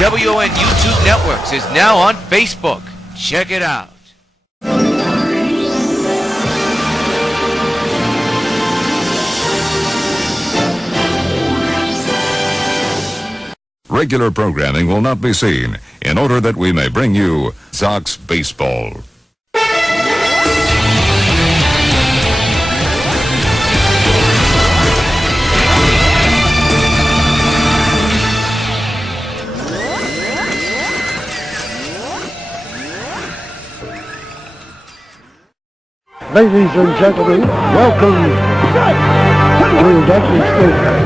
WON YouTube Networks is now on Facebook. Check it out. Regular programming will not be seen in order that we may bring you Sox baseball. Ladies and gentlemen, welcome to Yankee Stadium.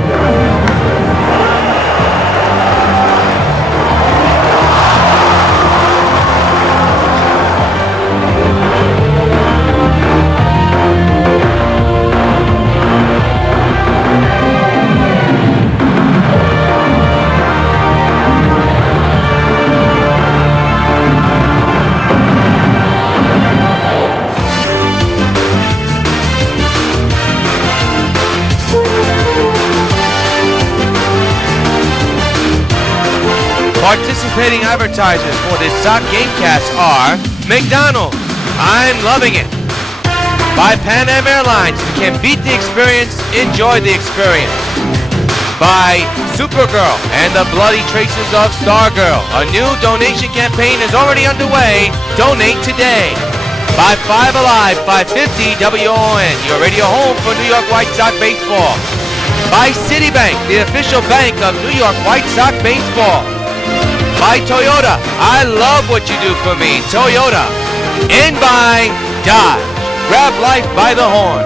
Participating advertisers for this Sox Gamecast are McDonald's, I'm loving it. By Pan Am Airlines, if you can beat the experience, enjoy the experience. By Supergirl and the Bloody Traces of Stargirl, a new donation campaign is already underway. Donate today. By 5 Alive, 550 WON, your radio home for New York White Sox baseball. By Citibank, the official bank of New York White Sox baseball. By Toyota, I love what you do for me, Toyota. And by Dodge, grab life by the horn.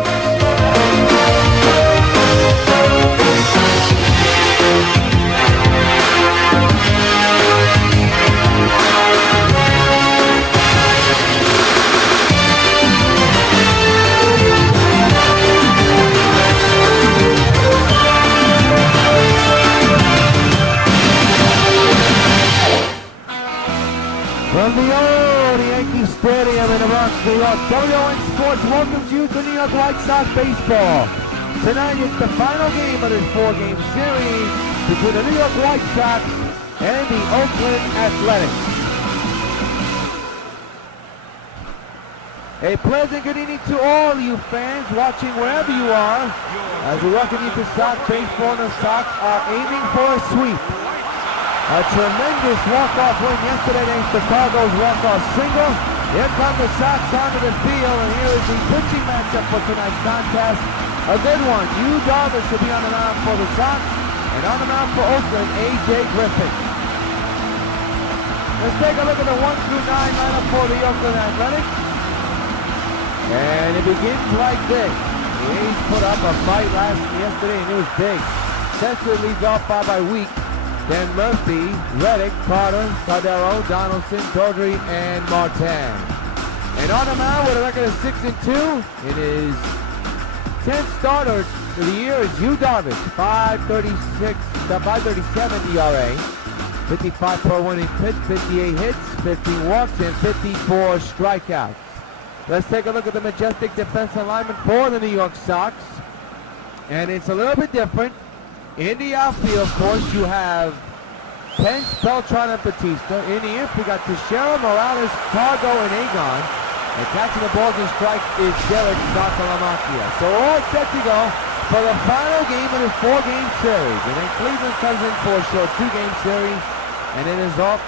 From the old Yankee Stadium in the Bronx, New York, WON Sports welcomes you to New York White Sox baseball. Tonight it's the final game of this four-game series between the New York White Sox and the Oakland Athletics. A pleasant good evening to all you fans watching wherever you are as we welcome you to Sox baseball, and the Sox are aiming for a sweep. A tremendous walk-off win yesterday against Chicago's walk-off single. Here come the Sox onto the field, and here is the pitching matchup for tonight's contest. A good one. Yu Darvish will be on the mound for the Sox, and on the mound for Oakland, A.J. Griffin. Let's take a look at the 1 through 9 lineup for the Oakland Athletics. And it begins like this. The A's put up a fight yesterday, and it was big. Sensor leads off by Week. Then Murphy, Reddick, Carter, Cardero, Donaldson, Dodry, and Martin. And on the mound with a record of 6-2 in his 10th starter for the year is Yu Darvish, 5.37 ERA, 55 per winning pitch, 58 hits, 15 walks, and 54 strikeouts. Let's take a look at the majestic defensive alignment for the New York Sox. And it's a little bit different. In the outfield, of course, you have Pence, Beltran, and Batista. In the infield, we got Teixeira, Morales, Cargo, and Agon. And catching the balls in strike is Derek Sakalamacchia. So all set to go for the final game of this four-game series. And then Cleveland comes in for a short two-game series, and then is off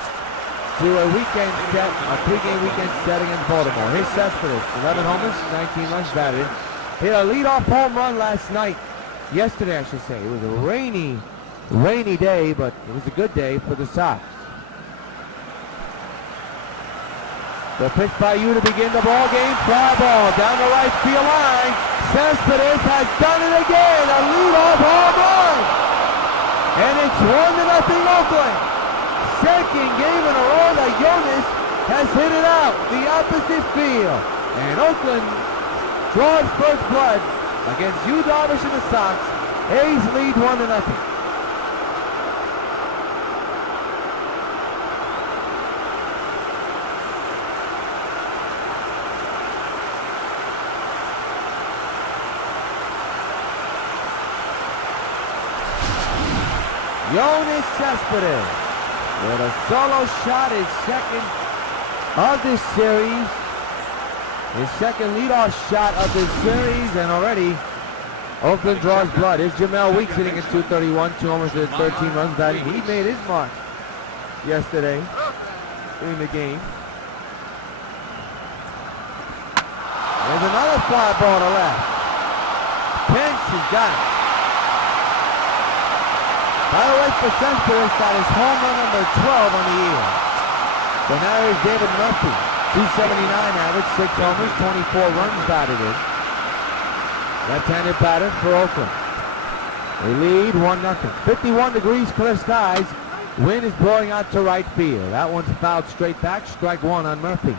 to a weekend set, a three-game weekend set against Baltimore. Here's Cespedes, 11 homers, 19 runs batted. Hit a leadoff home run last night. Yesterday, I should say. It was a rainy day, but it was a good day for the Sox. The pitch by you to begin the ball game. Fly ball down the right field line. Cespedes has done it again. A leadoff home run. And it's 1-0 Oakland. Second game in a row that Jonas has hit it out the opposite field. And Oakland draws first blood against Yu Darvish and the Sox. A's lead 1-0. Yoenis Cespedes with a solo shot, his second of this series. His second leadoff shot of this series, and already Oakland draws blood. Here's Jamel Weeks hitting at 231, 2 homers and 13 runs batting. He made his mark yesterday in the game. There's another fly ball to left. Pence has got it. By the way, for Cespedes, that is home run number 12 on the year. So now here's David Murphy, 279 average, 6 homers, 24 runs batted in. Left-handed batter for Oakland. They lead 1-0. 51 degrees, clear skies. Wind is blowing out to right field. That one's fouled straight back. Strike one on Murphy.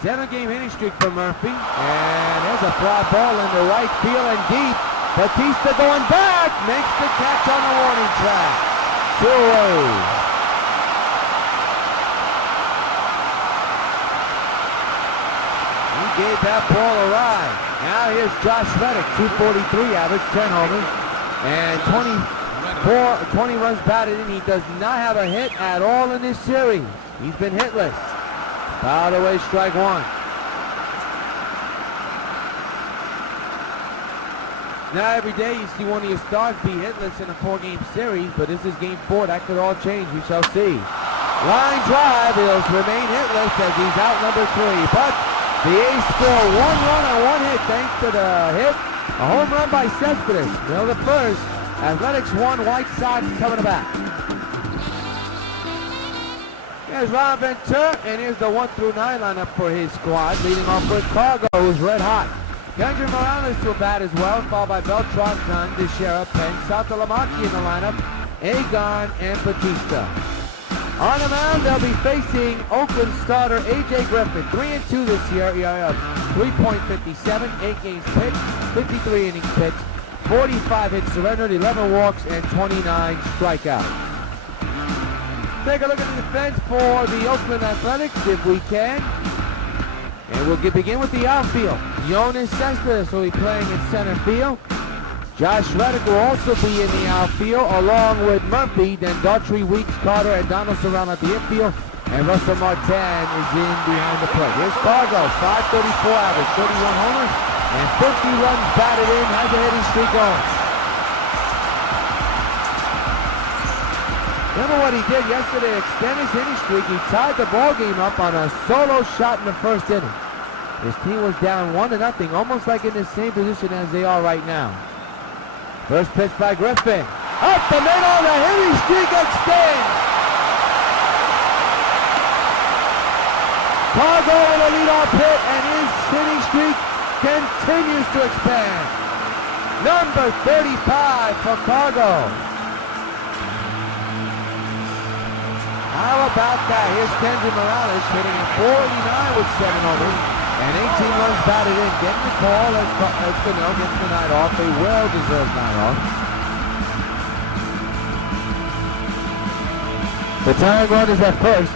Seven-game hitting streak for Murphy. And there's a fly ball into right field and deep. Batista going back. Makes the catch on the warning track. 2-away. Gave that ball a ride. Now here's Josh Reddick, 243 average, 10 homers, and 20 runs batted in. He does not have a hit at all in this series. He's been hitless. Fouled away, strike one. Now every day you see one of your stars be hitless in a 4-game series, but this is game 4. That could all change. We shall see. Line drive. He'll remain hitless as he's out number 3, but the A's score 1 run on 1 hit thanks to the hit. A home run by Cespedes. Well, the first. Athletics WON White Sox coming back. Here's Ron Ventura, and here's the 1-9 lineup for his squad. Leading off with Cargo, who's red hot. Kendry Morales to bat as well, followed by Beltran, Gunn, Teixeira, Penn, Saltalamacchi in the lineup, Agon, and Batista. On the mound, they'll be facing Oakland starter A.J. Griffin. 3-2 this year. ERA of 3.57, 8 games pitched, 53 innings pitched, 45 hits surrendered, 11 walks, and 29 strikeouts. Take a look at the defense for the Oakland Athletics, if we can. And we'll begin with the outfield. Yoenis Cespedes will be playing in center field. Josh Reddick will also be in the outfield, along with Murphy, then Daughtry, Weeks, Carter, and Donaldson around at the infield, and Russell Martin is in behind the plate. Here's Cargo, 534 average, 31 homers, and 50 runs batted in, has a hitting streak going. Remember what he did yesterday, extend his hitting streak. He tied the ball game up on a solo shot in the first inning. His team was down 1-0, almost like in the same position as they are right now. First pitch by Griffin. Up the middle, the hitting streak extends. Cargo with a leadoff hit, and his hitting streak continues to expand. Number 35 for Cargo. How about that? Here's Kendry Morales hitting at 489 with 7 homers. And 18 runs batted in, getting the call as Cano gets the night off, a well-deserved night off. The tying run is at first.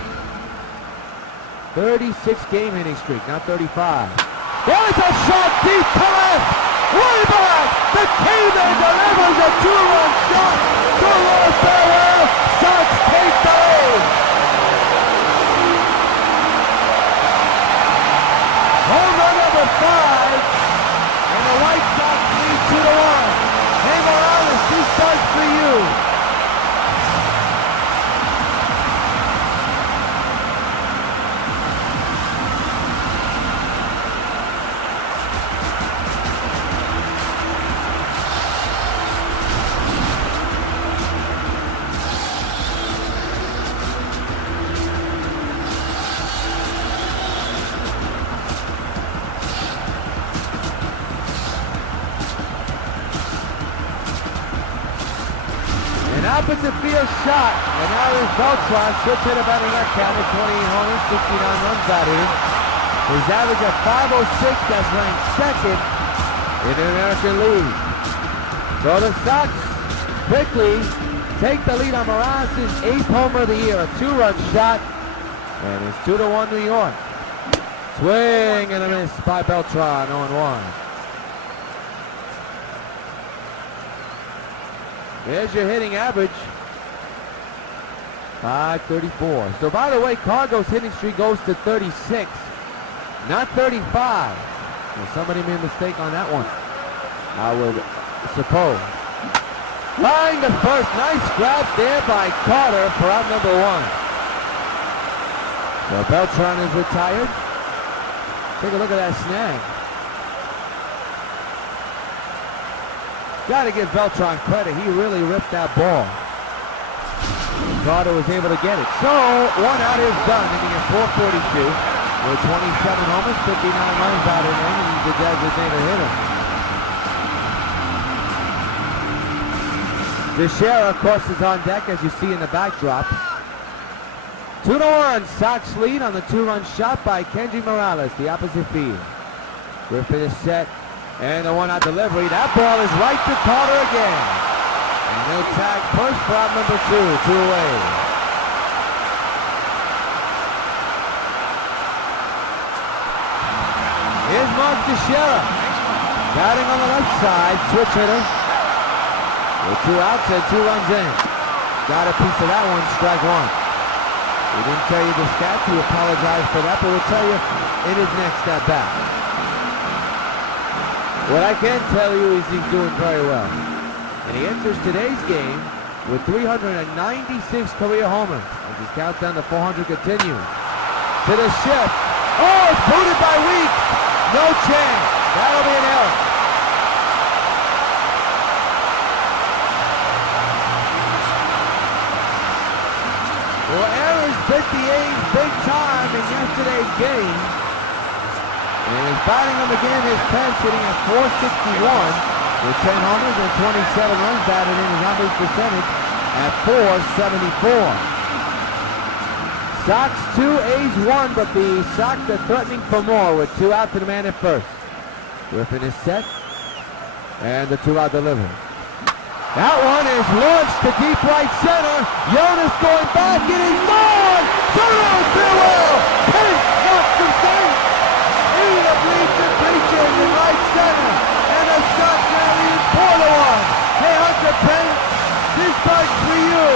36-game hitting streak, not 35. There's a shot deep to left! Way back! The Caveman delivers a 2-run shot to Los Farewell! Sox take the lead! Home run number 5, and the White Sox lead 2-1. Hey Morales, 2 starts for you. Opposite field shot, and now there's Beltran, switch hitter batting that count at 28 homers, 69 runs batted in. His average of 506, that's ranked second in the American League. So the Sox quickly take the lead on Morales' 8th homer of the year, a 2-run shot, and it's 2-1 New York. Swing and a miss by Beltran, 0-1. There's your hitting average. 534. So by the way, Cargo's hitting streak goes to 36, not 35. Well, somebody made a mistake on that one, I would suppose. Flying to first. Nice grab there by Carter for out number 1. So Beltran is retired. Take a look at that snag. Got to give Beltran credit. He really ripped that ball. Carter was able to get it. So, 1 out is done, ending at 442 with 27 homers, 59 runs batted in, and he's the designated hitter. Teixeira, of course, is on deck, as you see in the backdrop. 2-1, Sox lead on the 2-run shot by Kenji Morales, the opposite field. Griffin is set, and the 1-out delivery. That ball is right to Carter again. And he'll tag first for out number 2, 2 away. Here's Mark Teixeira. Batting on the left side, switch hitter. With 2 outs and 2 runs in. Got a piece of that one, strike 1. We didn't tell you the stats, we apologize for that, but we'll tell you in his next at bat. What I can tell you is he's doing very well. And he enters today's game with 396 career homers as his countdown to 400 continues. To the shift. Oh, it's booted by Weeks. No chance. That'll be an error. Well, errors bit the A's big time in yesterday's game. And he's batting them again, his pen sitting at 461 with 10 homers and 27 runs batted in, his average percentage at 474. Sox 2, A's 1, but the Sox are threatening for more with 2 out to the man at first. Griffin is set, and the 2-out delivery. That one is launched to deep right center. Jonas going back, it is gone! Turner, farewell! Pence knocks him down! Eda leads the pitcher in right center, and the Sox now lead 4-1. Hey, Hunter Pence, this part's for you.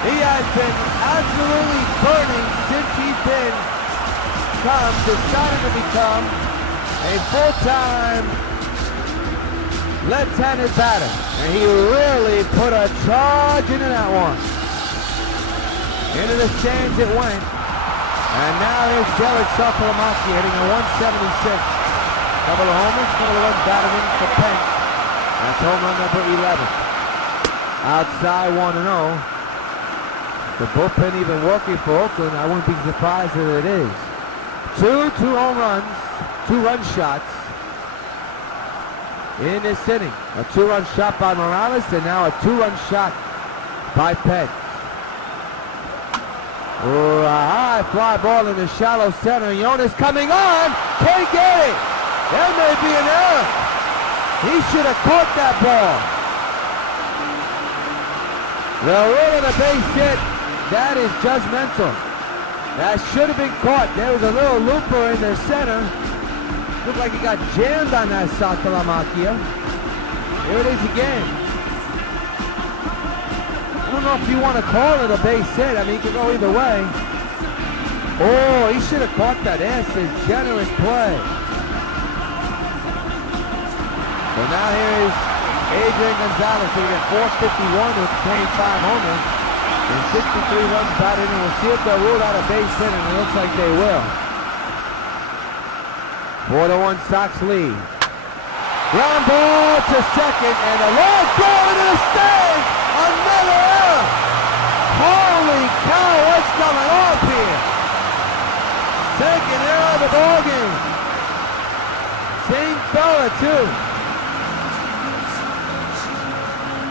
He has been absolutely burning since he's decided to become a full-time left-handed batter. And he really put a charge into that one. Into the stands it went. And now here's Derek Sokolomaki hitting a 176. Couple of homers, couple of runs batted in for Pence. That's home run number 11. Outside 1-0. The bullpen even working for Oakland. I wouldn't be surprised if it is. 2 home runs, 2-run shots in this inning. A 2-run shot by Morales, and now a 2-run shot by Pence. Oh, a high fly ball in the shallow center. Jonas coming on, can't get it. There may be an error. He should have caught that ball. The rule of the base hit. That is judgmental. That should have been caught. There was a little looper in the center. Looked like he got jammed on that Sakalamakia. Here it is again. I don't know if you want to call it a base hit. I mean, it could go either way. Oh, he should have caught that. That's a generous play. So now here is Adrian Gonzalez hitting at 451 with 25 homers. And 63 runs batted in. We'll see if they'll rule out a base hit, and it looks like they will. 4-1 Sox lead. Ground ball to second, and a long ball into the stand. Another error. Holy cow, what's going on here? Second error of the ball game. Same fella, too.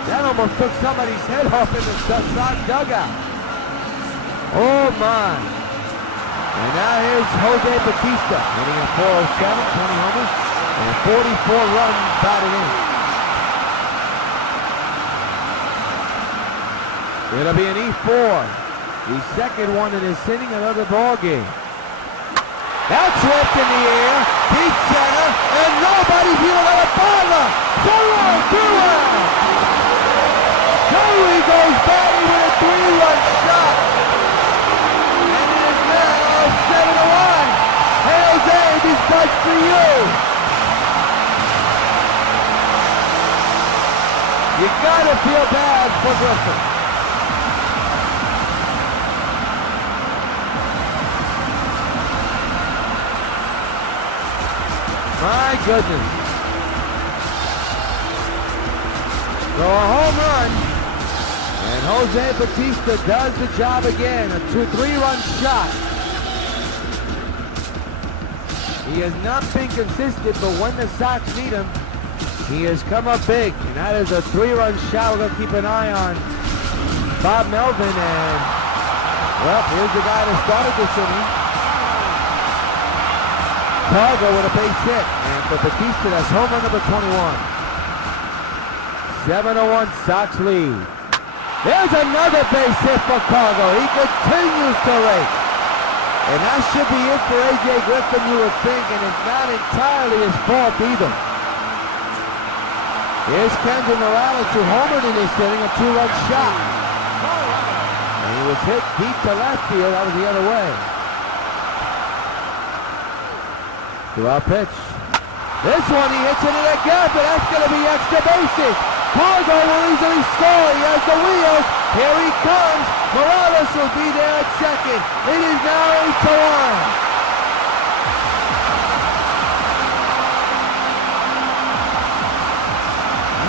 That almost took somebody's head off in the Sox dugout. Oh my. And now here's Jose Bautista hitting at 407, 20 homers, and 44 runs batted in. It'll be an E4. The second one in this inning, another ball game. That's ripped in the air. Deep center. And nobody here on a baller. 2-run. Curry goes batting with a 3-run shot. And it is now 7-1. Hey, Jose, this touch for you. You gotta feel bad for Griffin. My goodness. So a home run. And Jose Bautista does the job again. A 3-run shot. He has not been consistent, but when the Sox need him, he has come up big. And that is a 3-run shot. We're going to keep an eye on Bob Melvin. And, well, here's the guy that started this inning. Cargo with a base hit. And for Bautista, that's home run number 21. 7-1 Sox lead. There's another base hit for Cargo. He continues to rake. And that should be it for A.J. Griffin, you would think, and it's not entirely his fault either. Here's Kendall Morales, who homered in this inning, a 2-run shot. And he was hit deep to left field. That was the other way. To our pitch. This one, he hits it in again, but that's going to be extra bases. Cargo will easily score. He has the wheels. Here he comes. Morales will be there at second. It is now 8-1.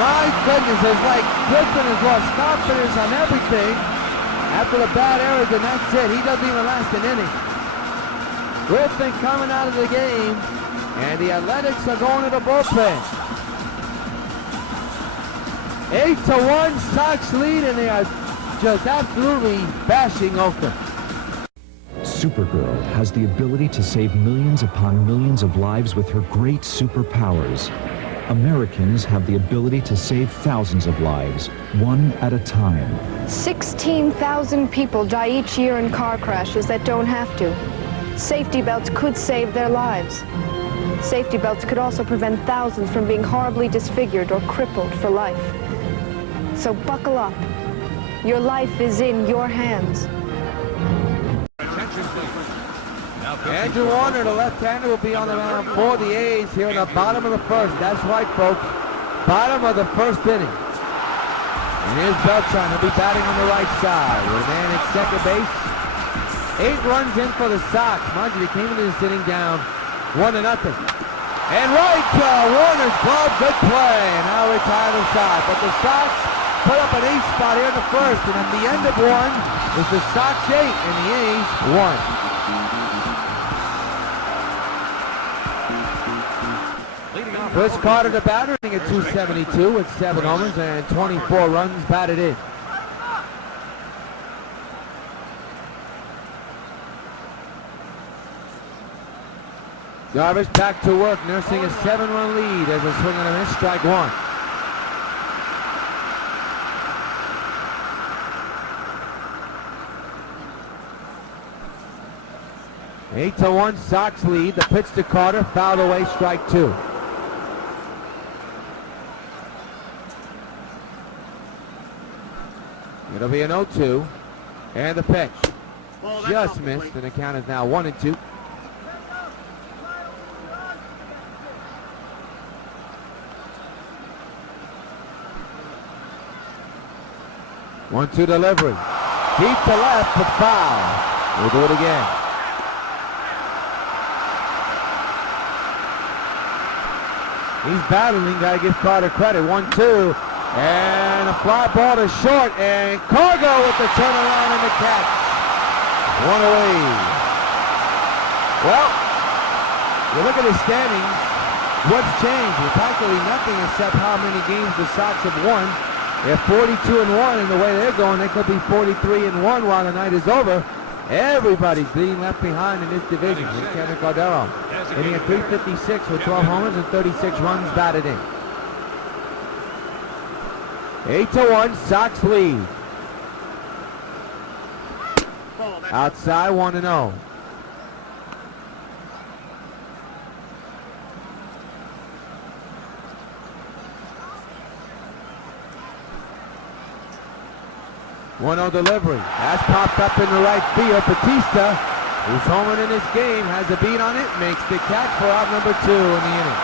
My goodness, it's like Griffin has lost confidence on everything. After the bad errors, and that's it. He doesn't even last an inning. Griffin coming out of the game, and the Athletics are going to the bullpen. 8-1 Sox lead, and they are just absolutely bashing Oakland. Supergirl has the ability to save millions upon millions of lives with her great superpowers. Americans have the ability to save thousands of lives, one at a time. 16,000 people die each year in car crashes that don't have to. Safety belts could save their lives. Safety belts could also prevent thousands from being horribly disfigured or crippled for life. So buckle up. Your life is in your hands. Andrew Warner, the left-hander, will be on the mound for the A's here in the bottom of the first. That's right, folks. Bottom of the first inning. And here's Beltran. He'll be batting on the right side with a man at second base. 8 runs in for the Sox. Mind you, they came into this inning down 1-0. And right, Warner's glove, good play. And now retire the side. But the Sox put up an 8 spot here in the first. And at the end of 1 is the Sox 8 and the A's 1. Chris Carter, the batter, hitting at 272 with 7 homers and 24 runs batted in. Jarvis back to work, nursing a 7-run lead as a swing and a miss, strike 1. Eight to 1 Sox lead. The pitch to Carter, fouled away, strike 2. It'll be an 0-2, and the pitch just missed, and the count is now 1-2. One-two delivery, deep to left, but foul. We'll do it again. He's battling, got to give Carter credit. 1-2. And a fly ball to short, and Cargo with the turnaround and the catch. 1 away. Well, you look at the standings, what's changed? Well, practically nothing except how many games the Sox have won. They're 42-1, and the way they're going, they could be 43-1 while the night is over. Everybody's being left behind in this division. Here's Kevin Cordero, hitting at 356 with 12 homers and 36 runs batted in. 8-1, Sox lead. Outside, 1-0. 1-0 delivery. That's popped up in the right field. Batista, who's homing in this game, has a beat on it, makes the catch for out number 2 in the inning.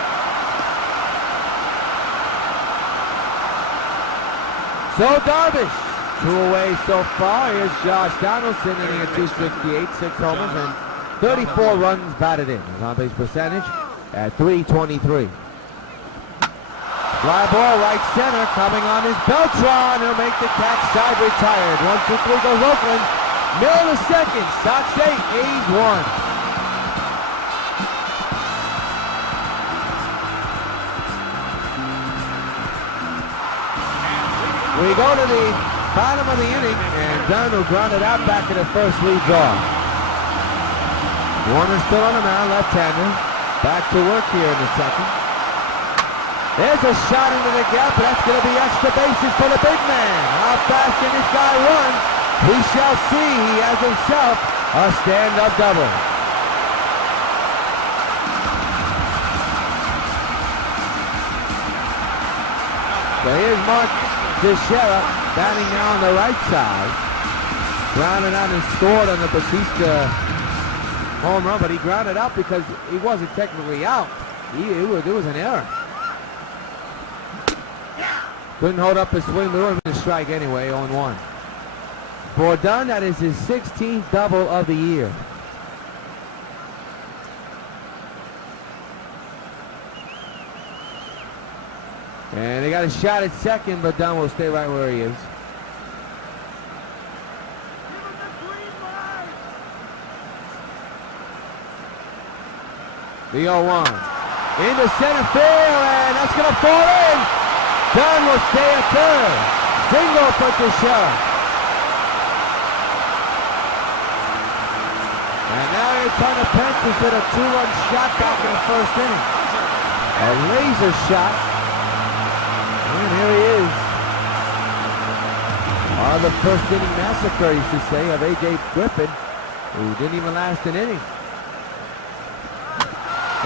So Darvish, 2 away so far. Here's Josh Donaldson, inning at 268, 6 homers and 34 runs batted in. His on-base percentage at .323. Fly ball right center, coming on his Beltran. He'll make the catch, side retired. 1-2-3 goes Oakland. Middle of second, Sox 8, A's 1. We go to the bottom of the inning, and Dunn, who grounded out back in the first, leads off. Warner still on the mound, left-hander. Back to work here in the second. There's a shot into the gap, but that's going to be extra bases for the big man. How fast can this guy run? We shall see. He has himself a stand-up double. So here's Mark Teixeira batting now on the right side. Grounded out and scored on the Batista home run, but he grounded out because he wasn't technically out. It was an error. Couldn't hold up his swing, but it would have been a strike anyway, 0-1. For Dunn, that is his 16th double of the year. And they got a shot at second, but Dunn will stay right where he is. The 0-1. Into center field, and that's going to fall in. Dunn will stay at third. Single for Teixeira. And now it's on the bench to hit a 2-run shot back in the first inning. A laser shot. And here he is. The first inning massacre, you should say, of A.J. Griffin, who didn't even last an inning.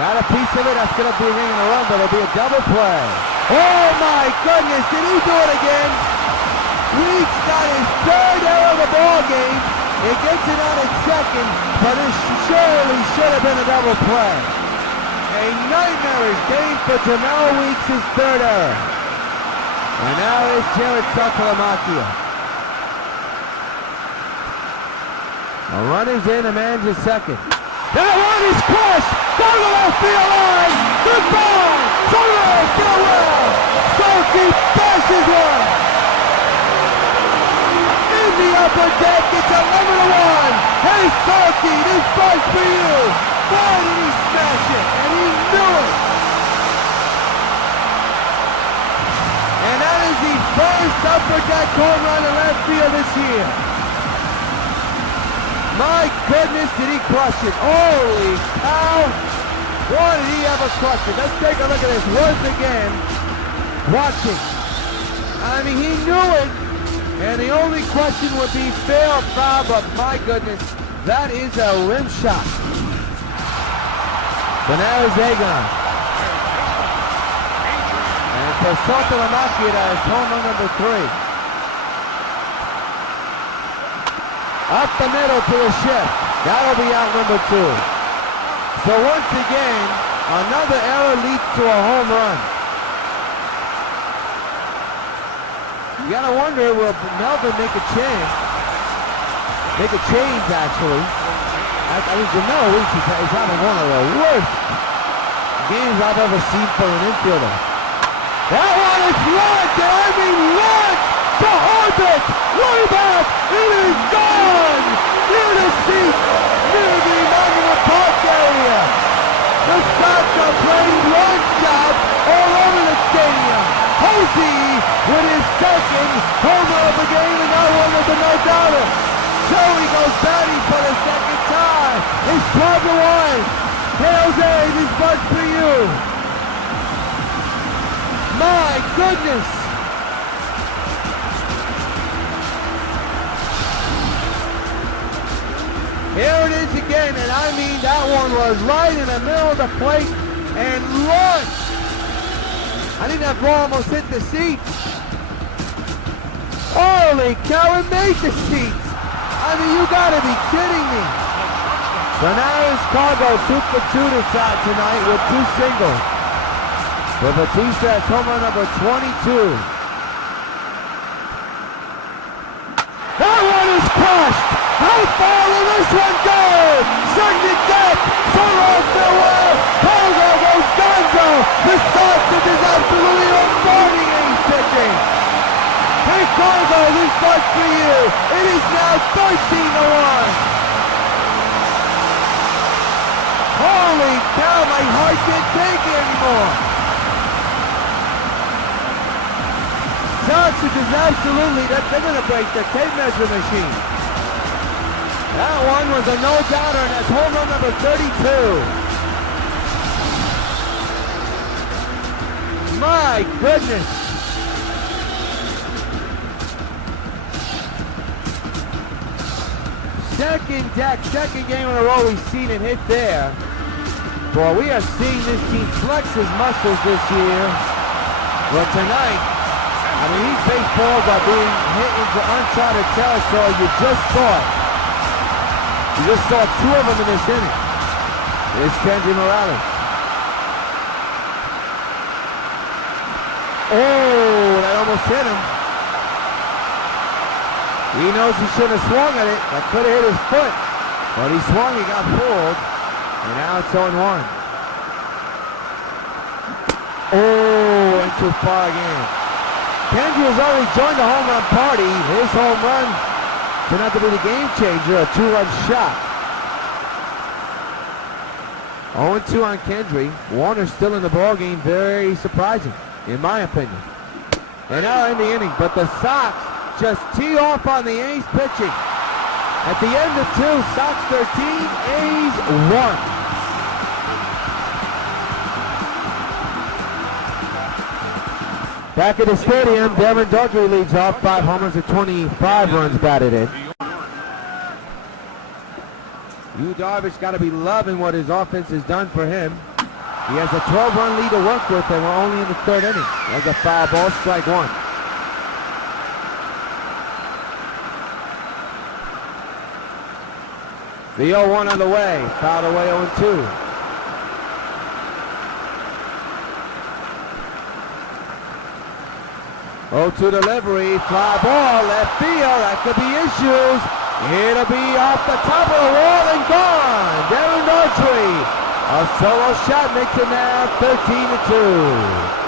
Got a piece of it. That's going to be ringing a run, but it'll be a double play. Oh my goodness, did he do it again? Weeks got his third error of the ball game. It gets it on at second, but it surely should have been a double play. A nightmarish game for Jamel Weeks' third error. And now it's Jared Saltalamacchia. A run is in, a man's at second. That one is crushed! Down the left field line! Goodbye! Soto, get well! Selke passes one! In the upper deck, it's 11-1! Hey Selke, this one's for you! Boy, did he smash it! And he knew it! And that is the first upper deck home run in left field this year! My goodness, did he crush it. Holy cow. Boy, did he ever crush it. Let's take a look at this once again. Watching. I mean, he knew it. And the only question would be fair or foul, but my goodness, that is a rim shot. But now it's Agon. And for Saltalamacchia, that is home run number 3. Up the middle to the shift. That'll be out number 2. So once again, another error leads to a home run. You gotta wonder, will Melvin make a change? Make a change, actually. I mean, Jamel Weeks is having one of the worst games I've ever seen for an infielder. That one is launched, and I mean launched to orbit, way back, it is gone! Near the seat, near the Monument Park area. The Sox are playing one shot all over the stadium. Posey with his second homer of the game, and now one with the no-doubter. Joey goes batting for the second time. It's 12-1. Hey Jose, this one's for you. My goodness. Here it is again, and I mean that one was right in the middle of the plate and launched. I think that ball almost hit the seat. Holy Holy cow, it made the seats. I mean, you gotta be kidding me. So now it's Cargo 2 for 2 tonight with 2 singles. But Batista has home run number 22. That one is crushed. How far will this one go? Second deck. Soros nowhere. Cargo goes gonzo. The Sox is absolutely on boarding A's pitching. Hey Cargo, this starts for you. It is now 13-1. Holy cow, my heart can't take it anymore. Sox is absolutely, they're going to break the tape measure machine. That one was a no-doubter, and that's home run number 32. My goodness. Second game in a row we've seen it hit there. Boy, we are seeing this team flex his muscles this year. But tonight, I mean, these baseballs are being hit into uncharted territory. You just saw 2 of them in this inning. It's Kendry Morales. Oh, that almost hit him. He knows he shouldn't have swung at it. That could have hit his foot. But he swung, he got pulled. And now it's 0-1. Oh, and too far again. Kendry has already joined the home run party. His home run turned out to be the game changer, a 2-run shot. 0-2 on Kendry. Warner's still in the ball game. Very surprising, in my opinion. And now in the inning, but the Sox just tee off on the A's pitching. At the end of 2, Sox 13, A's 1. Back at the stadium, Devin Daughtry leads off, 5 homers and 25 runs batted in. Yu Darvish got to be loving what his offense has done for him. He has a 12-run lead to work with, and we're only in the 3rd inning. There's a foul ball, strike 1. The 0-1 on the way, fouled away 0-2. Oh, 2 delivery, fly ball, left field, that could be issues. It'll be off the top of the wall and gone. Devin Daughtry, a solo shot makes it now 13-2.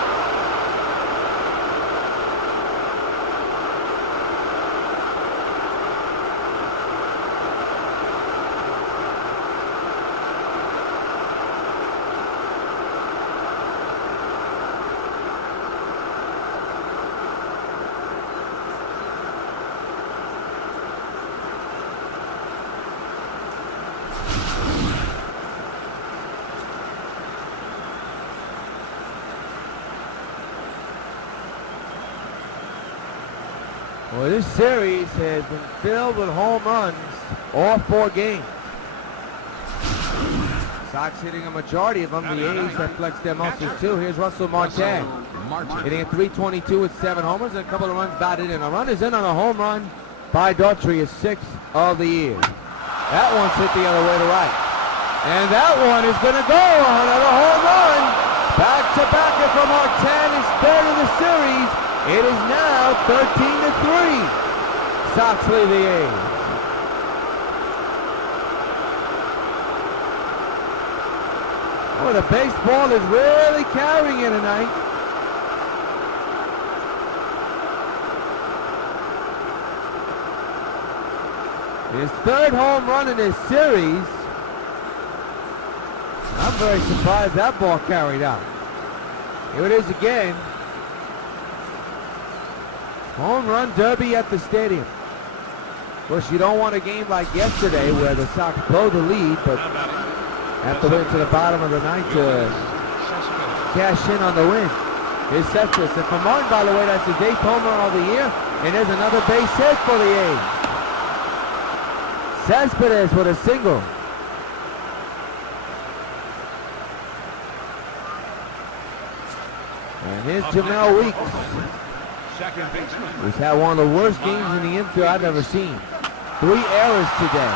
Well, this series has been filled with home runs all 4 games. Sox hitting a majority of them. The A's have flexed their muscles too. Here's Russell Martin hitting at .322 with 7 homers and a couple of runs batted in. A run is in on a home run by Daughtry, his 6th of the year. That one's hit the other way to right. And that one is going to go on another home run. Back to back from Martin, his 3rd of the series. It is now 13-3. Sox lead the A's. Oh, the baseball is really carrying it tonight. His 3rd home run in this series. I'm very surprised that ball carried out. Here it is again. Home run derby at the stadium. Of course, you don't want a game like yesterday where the Sox blow the lead, but have to wait to the bottom of the 9th to cash in on the win. Here's Cespedes. And for Martin, by the way, that's his 8th home run of the year. And there's another base hit for the A's. Cespedes with a single. And here's Jamel Weeks. He's had one of the worst games in the infield I've ever seen. 3 errors today.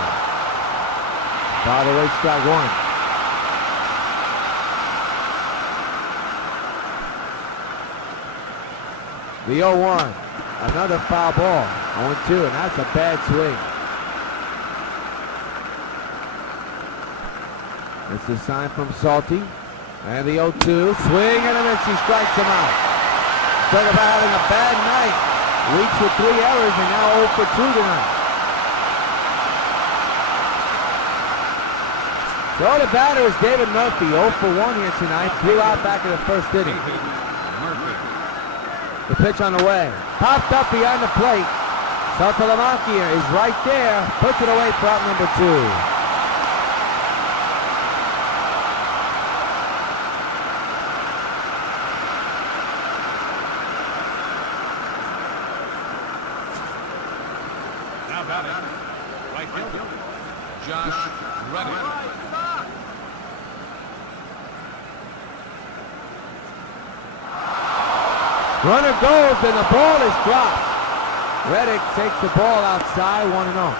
By the way, strike one. The 0-1. Another foul ball. 0-2, and that's a bad swing. It's a sign from Salty. And the 0-2. Swing and a miss. He strikes him out. Talk about having a bad night. Reached with 3 errors and now 0 for 2 tonight. So the batter is David Murphy, 0 for 1 here tonight. Flew out back in the first inning. The pitch on the way. Popped up behind the plate. Saltalamacchia is right there. Puts it away for out number 2. Runner goes and the ball is dropped. Reddick takes the ball outside, 1-0.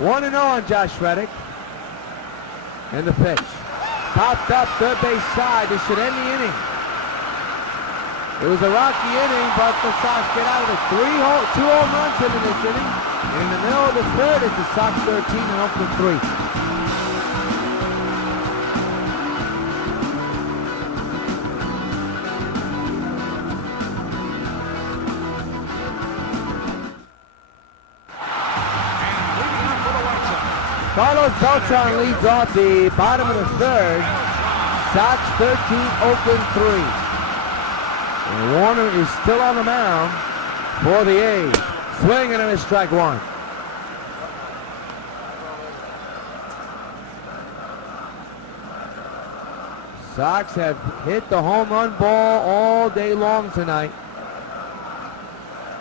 One and on Josh Reddick. And the pitch. Popped up third base side. This should end the inning. It was a rocky inning, but the Sox get out of it. 2 home runs in this inning. In the middle of the third, it's the Sox 13 and 0 for 3. Carlos Beltran leads off the bottom of the third. Sox 13, Oakland 3. And Warner is still on the mound for the A's. Swing and a miss, strike one. Sox have hit the home run ball all day long tonight.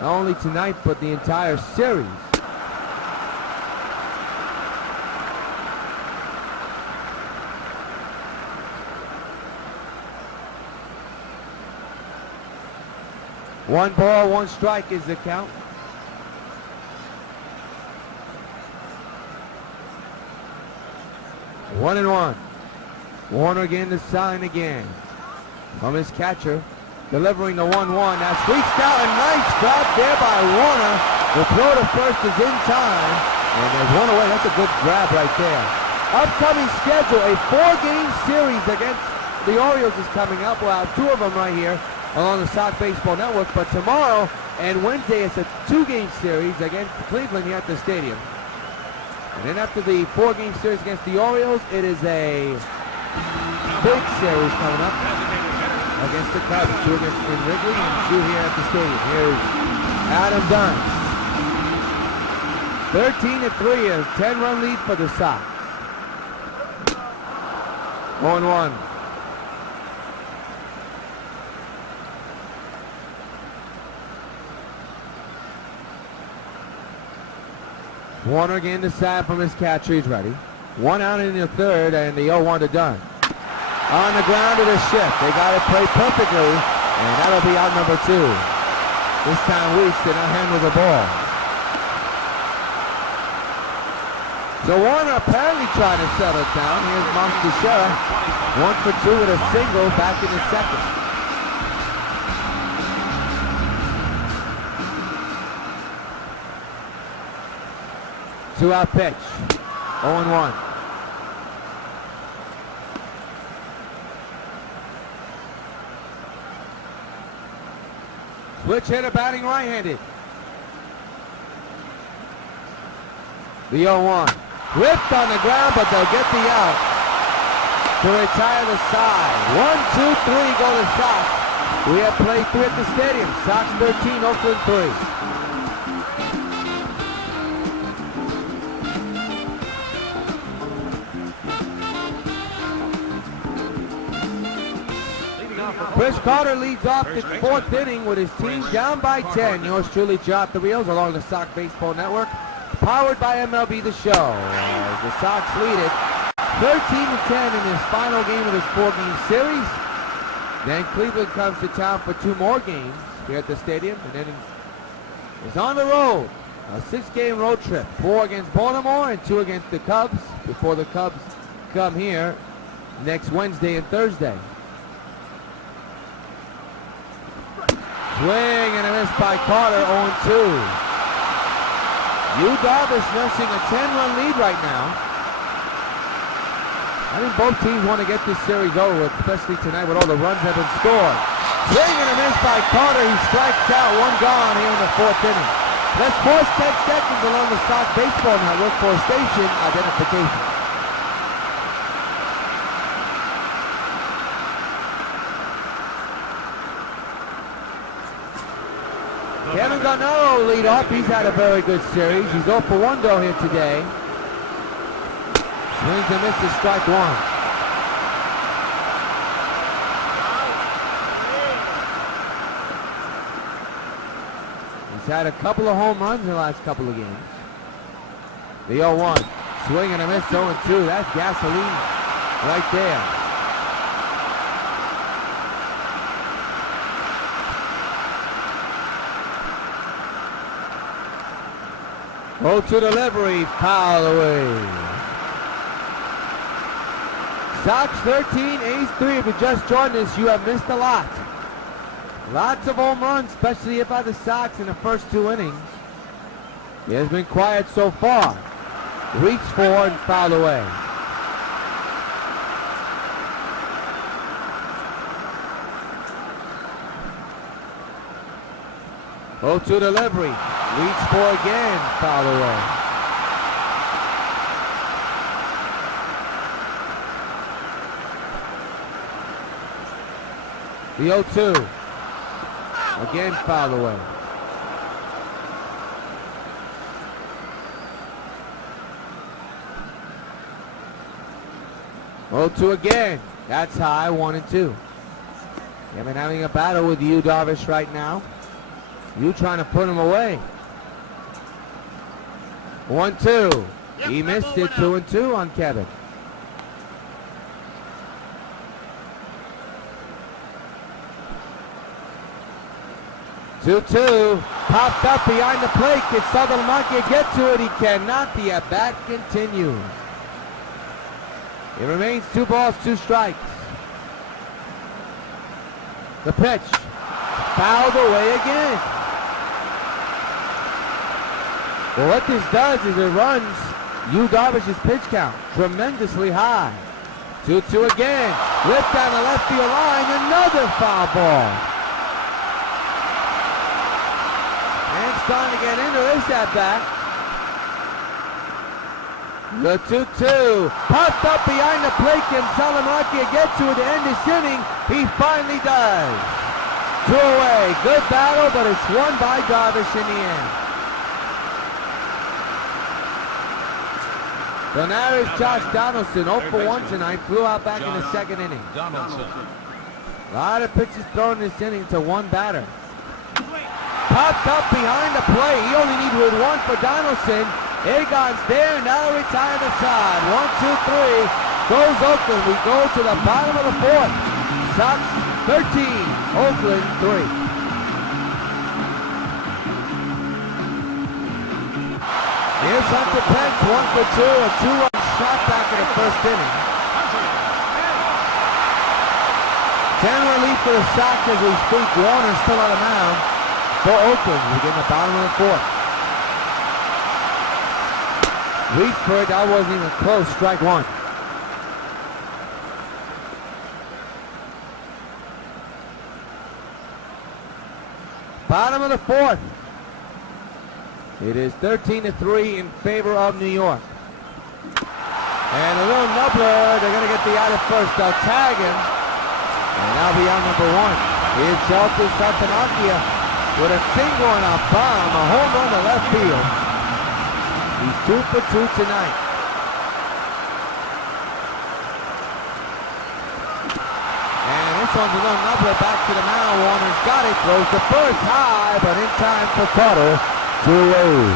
Not only tonight, but the entire series. One ball, one strike is the count. One and one. Warner again to sign again. From his catcher, delivering the 1-1. Now sweeps out a nice grab there by Warner. The throw to first is in time. And there's one away. That's a good grab right there. Upcoming schedule, a 4-game series against the Orioles is coming up. We'll have 2 of them right here along the Sox Baseball Network. But tomorrow and Wednesday, it's a 2-game series against Cleveland here at the stadium. And then after the 4-game series against the Orioles, it is a big series coming up against the Cubs. 2 against in Wrigley and 2 here at the stadium. Here's Adam Dunn. 13-3, a 10-run lead for the Sox. 0-1. Warner again to side from his catcher. He's ready. 1 out in the third, and the 0-1 to Dunn. On the ground to the shift. They got it played perfectly, and that'll be out number 2. This time Weeks did not handle the ball. So Warner apparently trying to settle it down. Here's Monticello. 1 for 2 with a single back in the second. 2-out pitch. 0-1. Switch hitter batting right-handed. The 0-1. Whipped on the ground, but they'll get the out to retire the side. 1, 2, 3 go to Sox. We have played 3 at the stadium. Sox 13, Oakland 3. Chris Carter leads off the fourth inning with his team down by 10. Yours truly, Jot the Rios, along the Sox Baseball Network, powered by MLB The Show. As the Sox lead it 13-10 in this final game of this 4-game series. Then Cleveland comes to town for 2 more games here at the stadium, and then is on the road. A 6-game road trip, 4 against Baltimore and 2 against the Cubs, before the Cubs come here next Wednesday and Thursday. Swing and a miss by Carter, 0-2. Yu Darvish nursing a 10-run lead right now. I think both teams want to get this series over with, especially tonight with all the runs that have been scored. Swing and a miss by Carter. He strikes out, 1 gone here in the 4th inning. Let's pause 10 seconds along the Sox Baseball Network for station identification. Kevin Garnero lead off. He's had a very good series. He's 0 for 1 though here today. Swings and misses, strike 1. He's had a couple of home runs in the last couple of games. The 0-1. Swing and a miss, 0-2. That's gasoline right there. Oh, to delivery, foul away. Sox 13, A's 3. If you just joined us, you have missed a lot. Lots of home runs, especially by the Sox in the first 2 innings. It has been quiet so far. Reach for and foul away. Oh, to delivery. Reach for again, foul away. The 0-2. Again, foul away. Oh, 2 again. That's high, 1-2. They've been having a battle with Yu Darvish right now. You trying to put him away. 1-2. He missed it, 2-2 on Kevin. 2-2. Popped up behind the plate. Can Salamanca get to it? He cannot. The at-bat continues. It remains 2 balls, 2 strikes. The pitch. Fouled away again. Well, what this does is it runs Yu Darvish's pitch count tremendously high. 2-2 again. Lift down the left field line. Another foul ball. And starting to get into this at bat. The 2-2. Popped up behind the plate. Can Salamanca get to it to end this inning? He finally does. 2 away. Good battle, but it's won by Darvish in the end. So now is Josh Donaldson, 0 for 1 tonight, flew out back in the 2nd inning. A lot of pitches thrown this inning to 1 batter. Popped up behind the plate. He only needed 1 for Donaldson. Agon's there, now retire the side. 1, 2, 3, goes Oakland. We go to the bottom of the 4th. Sox 13, Oakland 3. Here's Hunter Pence, 1 for 2, a 2-run shot back in the 1st inning. 10 relief for the Sox as we speak. Warner's still on the mound for Oakland. We get in the bottom of the 4th. Reach for it, that wasn't even close, strike 1. Bottom of the 4th. It is 13-3 in favor of New York. And a little nubbler. They're going to get the out at first. They'll tag him. And that'll be out number 1. Here's Shelton Santanacchia with a single and a bomb. A home run to left field. He's 2 for 2 tonight. And this This one's another back to the mound. Warner's got it. Throws the first high, but in time for Carter to away.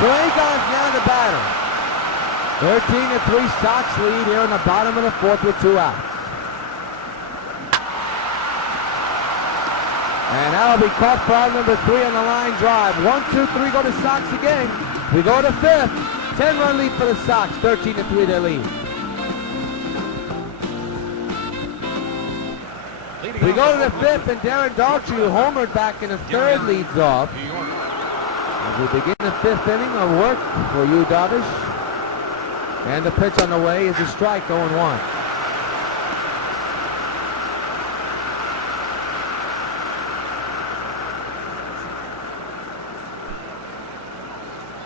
Dragon's now the batter. 13-3 Sox lead here in the bottom of the fourth with 2 outs. And that'll be caught for out number 3 on the line drive. 1, 2, 3 go to Sox again. We go to 5th. 10-run lead for the Sox. 13-3 their lead. We go to the 5th, and Darren Daughtry, who homered back in the 3rd, leads off. As we begin the 5th inning of work for you, Darvish. And the pitch on the way is a strike, 0-1.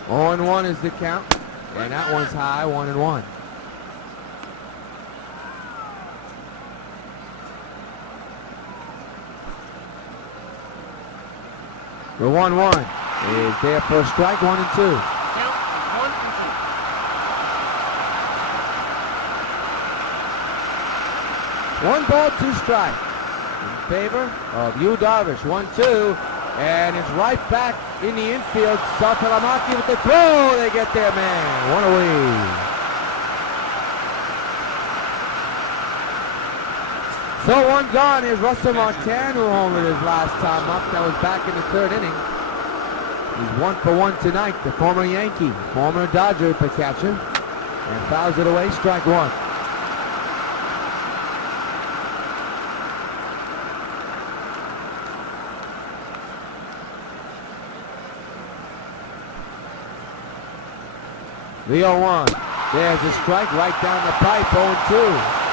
Oh, 1 is the count, and that one's high, 1-1. The 1-1 is there for a strike, 1 and 2. Count 1 and 2. 1 ball, 2 strikes. In favor of you, Darvish. 1-2, and it's right back in the infield. Saltalamacchi with the throw. They get their man. 1 away. So 1 gone. Here's Russell Martin, who homered his last time up. That was back in the 3rd inning. He's 1 for 1 tonight. The former Yankee, former Dodger at the catcher, and fouls it away. Strike 1. The 0-1. There's a strike right down the pipe, 0-2.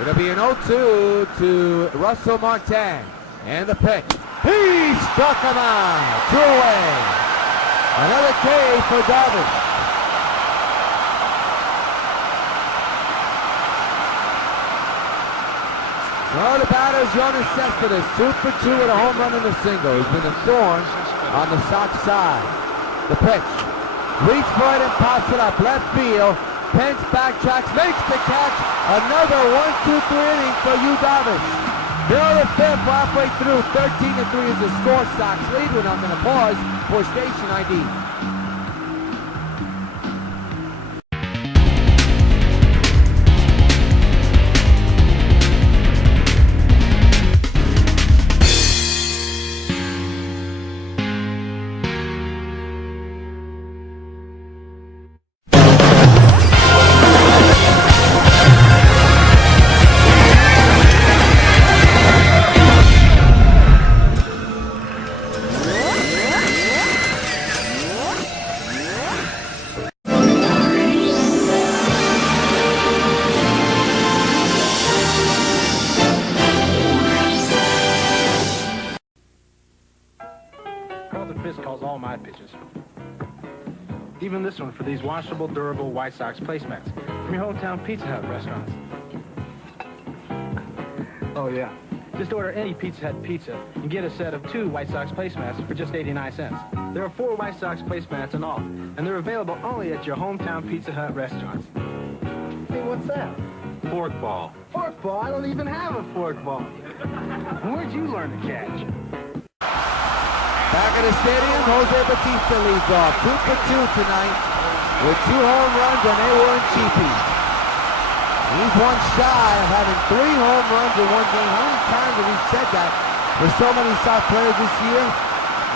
It'll be an 0-2 to Russell Martin. And the pitch. He struck him out. 2 away. Another K for Darvish. Well, the batter's Jonas Cespedes, 2 for 2 with a home run and a single. He's been a thorn on the Sox side. The pitch. Reach for it and pops it up. Left field. Pence backtracks, makes the catch. Another 1-2-3 inning for you, Darvish. Middle of the 5th, halfway through. 13-3 is the score. Sox lead. We're not going to pause for station ID. Calls all my pitches. Even this one for these washable, durable White Sox placemats from your hometown Pizza Hut restaurants. Oh yeah, just order any Pizza Hut pizza and get a set of 2 White Sox placemats for just 89 cents. There are 4 White Sox placemats in all, and they're available only at your hometown Pizza Hut restaurants. Hey, what's that? Fork ball. Fork ball? I don't even have a fork ball. Where'd you learn to catch? Back at the stadium, Jose Bautista leads off. 2 for 2 tonight with 2 home runs, and they weren't cheapy. He's 1 shy of having 3 home runs in 1 game. How many times have we said that for so many Sox players this year?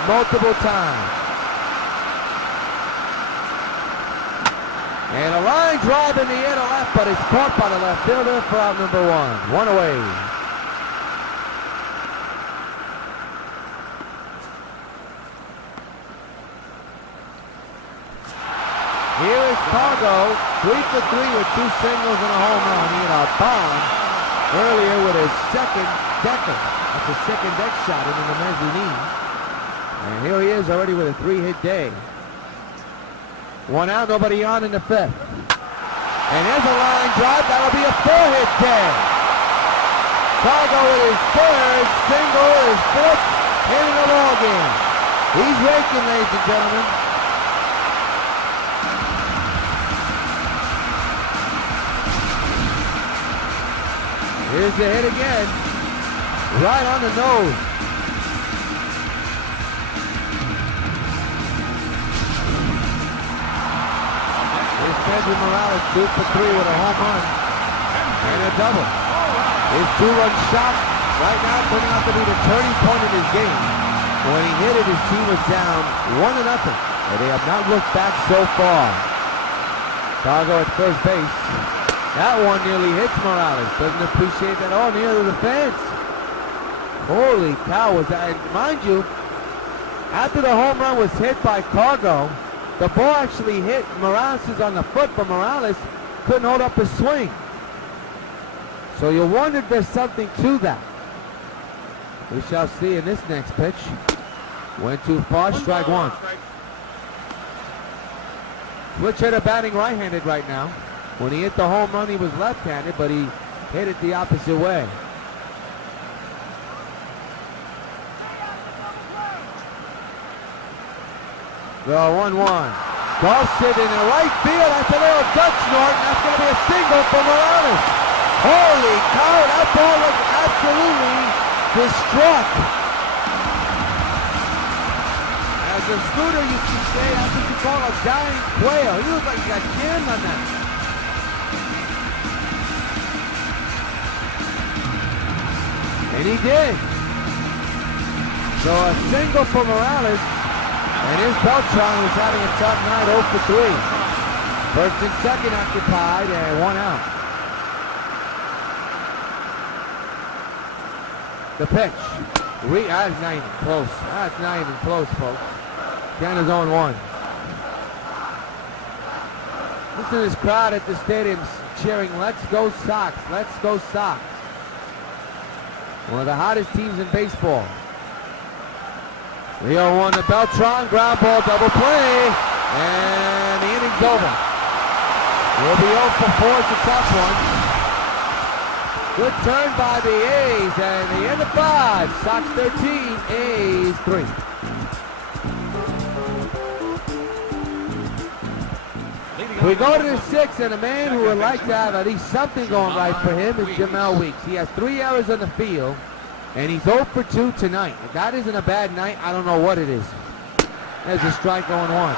Multiple times. And a line drive in the air to left, but it's caught by the left fielder for out number 1. 1 away. Here is Cargo, 3 for 3 with 2 singles and a home run. He had a bomb earlier with his second decker. That's a second deck shot into the mezzanine. And here he is already with a 3-hit day. 1 out, nobody on in the 5th. And there's a line drive. That'll be a 4-hit day. Cargo with his third single, his fourth hit in the ball game. He's raking, ladies and gentlemen. Here's the hit again. Right on the nose. Here's Pedro Morales, 2 for 3 with a home run and a double. His 2-run shot right now turning out to be the turning point in his game. When he hit it, his team was down 1-0, and they have not looked back so far. Cargo at first base. That one nearly hits Morales. Doesn't appreciate that all near to the fence. Holy cow, was that? And mind you, after the home run was hit by Cargo, the ball actually hit Morales on the foot, but Morales couldn't hold up his swing. So you wonder if there's something to that. We shall see in this next pitch. Went too far, strike one. Switch hitter batting right-handed right now. When he hit the home run, he was left-handed, but he hit it the opposite way. The 1-1. Golfs it in the right field. That's a little Dutch Norton. That's going to be a single for Morales. Holy cow, that ball was absolutely distraught. As a scooter used to say, that's what you call a dying quail. He looked like he got jammed on that. And he did. So a single for Morales. And here's Beltran, who's having a tough night, 0 for 3. First and second occupied, and 1 out. The pitch. That's not even close. That's not even close, folks. Count is 0-1. Listen to this crowd at the stadium cheering, "Let's go Sox, let's go Sox." One of the hottest teams in baseball. 3-0-1 to Beltran, ground ball, double play, and the inning's over. He'll be 0 for 4, it's a tough one. Good turn by the A's, and the end of 5, Sox 13, A's 3. We go to the 6th, and a man who would like to have at least something going right for him is Jamel Weeks. He has 3 errors on the field, and he's 0 for 2 tonight. If that isn't a bad night, I don't know what it is. There's a strike going 1.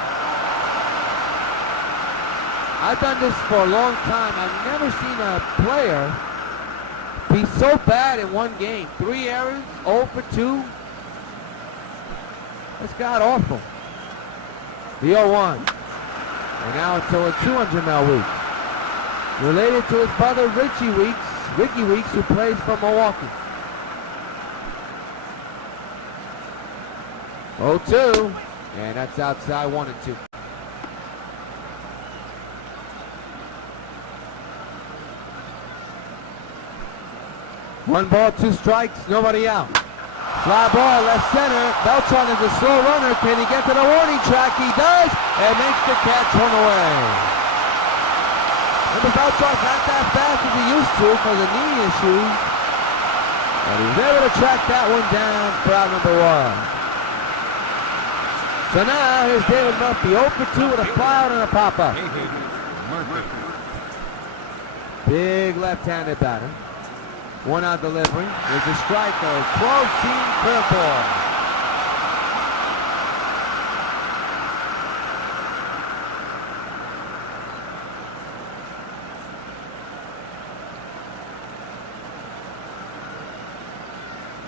I've done this for a long time. I've never seen a player be so bad in one game. 3 errors, 0 for 2. That's god awful. The 0-1. And now it's 0-2 on Jamel Weeks. Related to his brother Ricky Weeks, who plays for Milwaukee. 0-2. And that's outside 1-2. One ball, 2 strikes, nobody out. Fly ball, left center. Beltran is a slow runner. Can he get to the warning track? He does, and makes the catch run away. Remember, Beltran's not that fast as he used to because of knee issues. But he was able to track that one down for out number 1. So now here's David Murphy, 0 for 2 with a fly out and a pop-up. Big left-handed batter. 1 out delivery. There's a strike, a 12-seam curveball.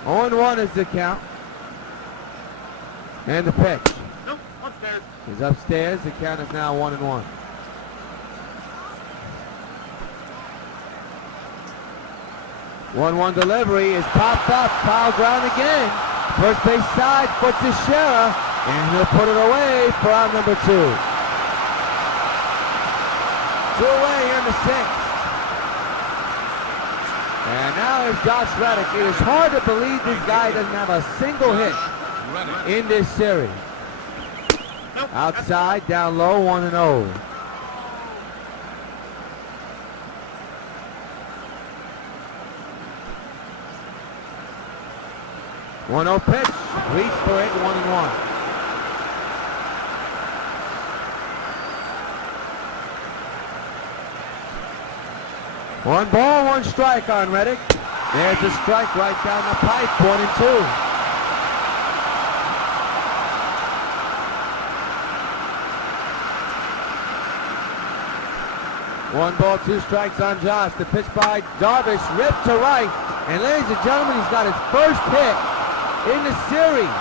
On 1 is the count. And the pitch. Nope, upstairs. He's upstairs. The count is now 1-1. One delivery is popped up, foul ground again. First base side, puts his Shera, and he'll put it away for out number 2. 2 away here in the 6th. And now is Josh Reddick. It is hard to believe this guy doesn't have a single hit in this series. Outside, down low, 1-0. 1-0 pitch. Reached for it, 1-1. One ball, one strike on Reddick. There's a strike right down the pipe, 1-2. One ball, two strikes on Josh. The pitch by Darvish, ripped to right. And ladies and gentlemen, he's got his first hit in the series.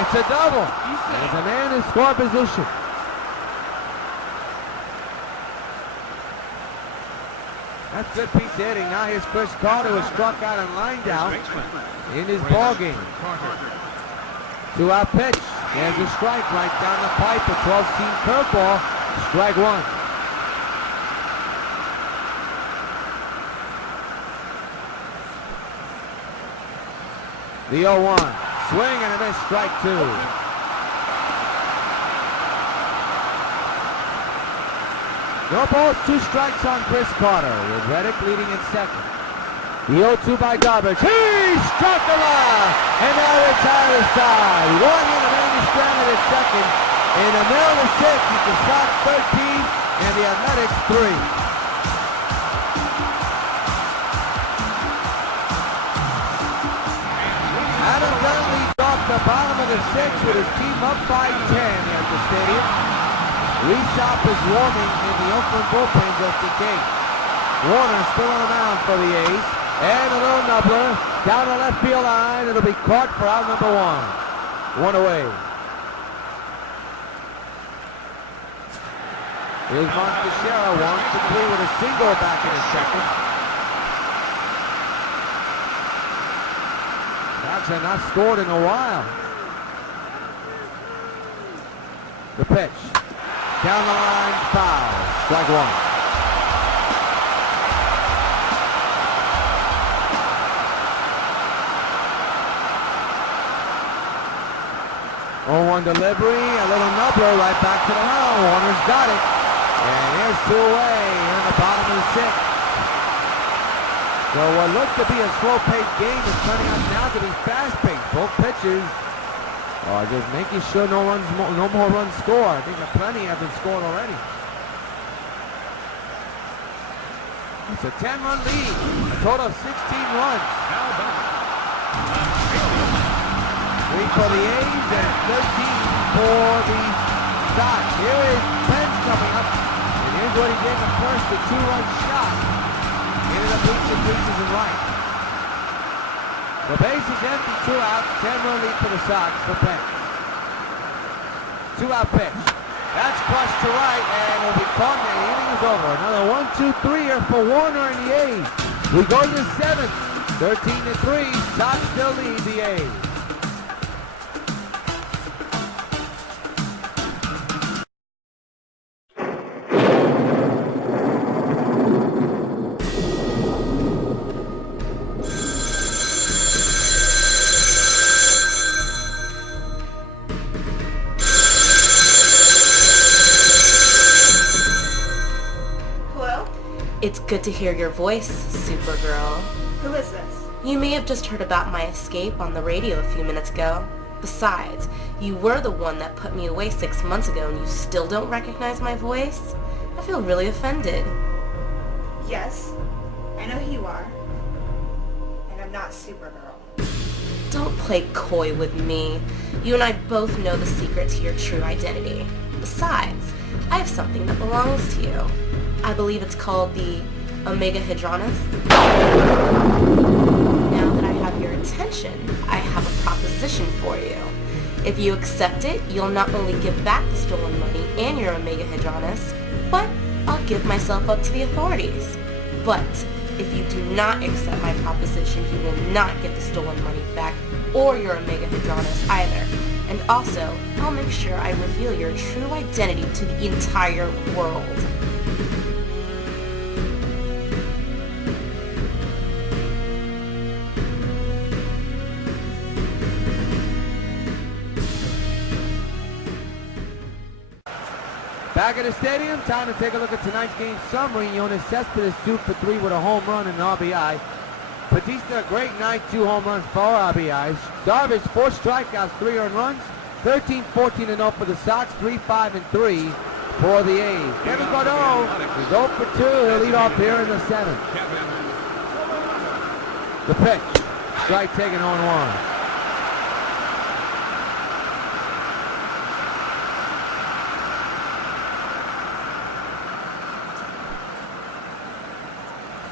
It's a double. There's a man in score position. That's good piece of hitting. Now here's Chris Carter, who was struck out and lined out in his ball game. 2-out pitch. There's a strike right down the pipe. A 12-seam curveball. Strike one. The 0-1. Swing and a miss. Strike two. No balls, two strikes on Chris Carter, with Reddick leading in second. The 0-2 by Darvish. He struck the line, and now retires side. One in, the man is stranded at second. In the middle of the sixth, it's the Sox 13 and the Athletics 3. Adam Dunn leads off the bottom of the sixth with his team up by 10 at the stadium. Rios is warming in the Oakland bullpen just in case. Warner still on the mound for the A's. And a little nubbler down the left field line. It'll be caught for out number one. One away. Here's Montechera, 1-3 with a single back in the second. Sox have not scored in a while. The pitch. Down the line, foul. Strike one. Oh, 1 delivery, a little nubbler right back to the mound. Warner's got it. And here's two away in the bottom of the sixth. So what looked to be a slow-paced game is turning out now to be fast-paced. Both pitchers are just making sure no more runs score. I think plenty have been scored already. It's a 10-run lead, a total of 16 runs. 3 for the A's and 13 for the Sox. Here is Pence coming up. And here's what he did in the first, the 2-run shot. Into the bleachers and right. The base is empty, 2 outs, 10-run lead for the Sox for Pence. 2-out pitch. That's crushed to right, and it'll be caught, and the inning is over. Another 1-2-3 here for Warner and the A's. We go to the 7th, 13-3. Sox still lead the A's. It's good to hear your voice, Supergirl. Who is this? You may have just heard about my escape on the radio a few minutes ago. Besides, you were the one that put me away 6 months ago and you still don't recognize my voice? I feel really offended. Yes, I know who you are. And I'm not Supergirl. Don't play coy with me. You and I both know the secret to your true identity. Besides, I have something that belongs to you. I believe it's called the Omega Hadronus. Now that I have your attention, I have a proposition for you. If you accept it, you'll not only give back the stolen money and your Omega Hadronus, but I'll give myself up to the authorities. But if you do not accept my proposition, you will not get the stolen money back or your Omega Hadronus either. And also, I'll make sure I reveal your true identity to the entire world. Back at the stadium, time to take a look at tonight's game summary. Yoenis Cespedes 2 for 3 with a home run and an RBI. Batista, a great night, 2 home runs, 4 RBIs. Darvish, 4 strikeouts, 3 earned runs. 13-14-0 for the Sox, 3-5-3 for the A's. Kevin Godot is 0 for 2. He'll lead off here in the 7th. The pitch. Strike taken 0-1.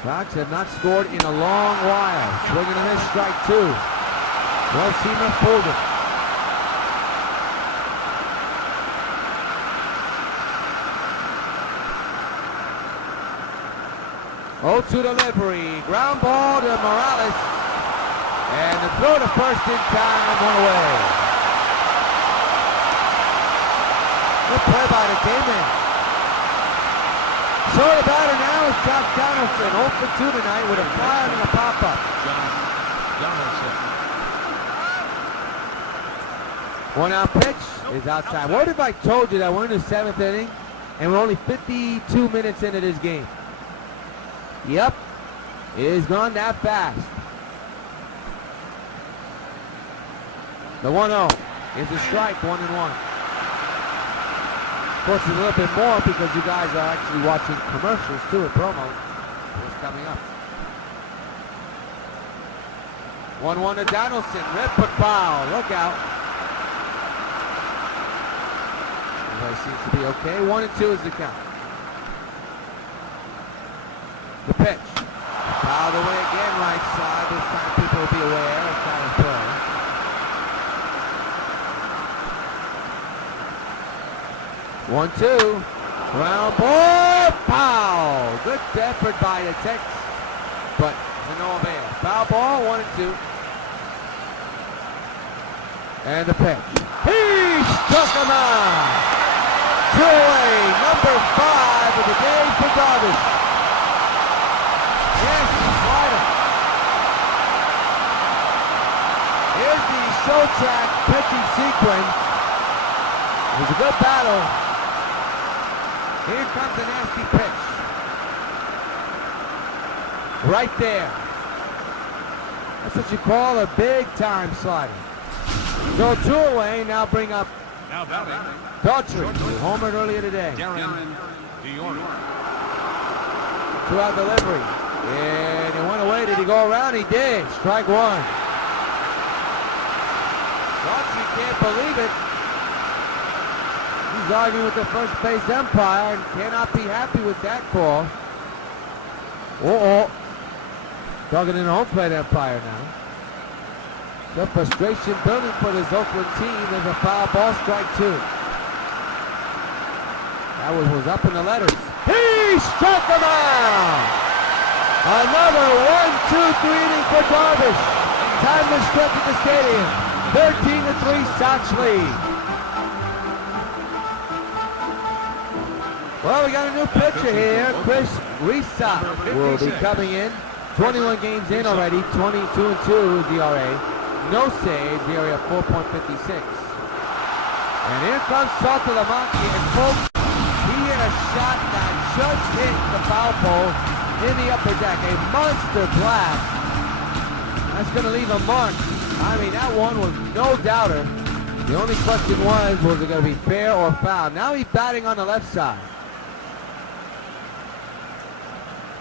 Sox have not scored in a long while. Swinging a miss, strike 2. Well-seamer pulled it. Oh, to delivery. Ground ball to Morales. And the throw to first in time, 1 away. Good play by the K-man. So the batter now is Josh Donaldson, 0 for 2 tonight with a fly and a pop-up. One out pitch is outside. What if I told you that we're in the 7th inning and we're only 52 minutes into this game? Yep, it has gone that fast. The 1-0 is a strike, 1-1. Of course, it's a little bit more because you guys are actually watching commercials too, a promo. What's coming up? 1-1 to Donaldson. Rip but foul. Look out. Everybody seems to be okay. 1-2 is the count. The pitch. Fouled away again, right side. This time people will be aware of foul play. One, two. Ground ball. Foul. Good effort by the Tex, but to no avail. Foul ball. 1-2. And the pitch. He struck him out. 2 away. Number 5 of the day for Darvish. Yes, slider. Here's the show track pitching sequence. It was a good battle. Here comes a nasty pitch. Right there. That's what you call a big time slider. So 2 away, now bring up Daughtry, who homered earlier today. 2-out delivery. And he went away. Did he go around? He did. Strike 1. Daughtry can't believe it. He's arguing with the first base umpire and cannot be happy with that call. Talking to the home plate umpire now. The frustration building for this Oakland team. There's a foul ball, strike 2. That was up in the letters. He struck him out! Another 1-2-3 inning for Darvish. Time to stretch at the stadium. 13-3 Sox lead. Well, we got a new pitcher here. Chris Rios will be coming in. 21 games in already. 22-2 is the ERA. No saves. The ERA of 4.56. And here comes Saltalamacchia. And folks, he hit a shot that just hit the foul pole in the upper deck. A monster blast. That's going to leave a mark. I mean, that one was no doubter. The only question was it going to be fair or foul? Now he's batting on the left side.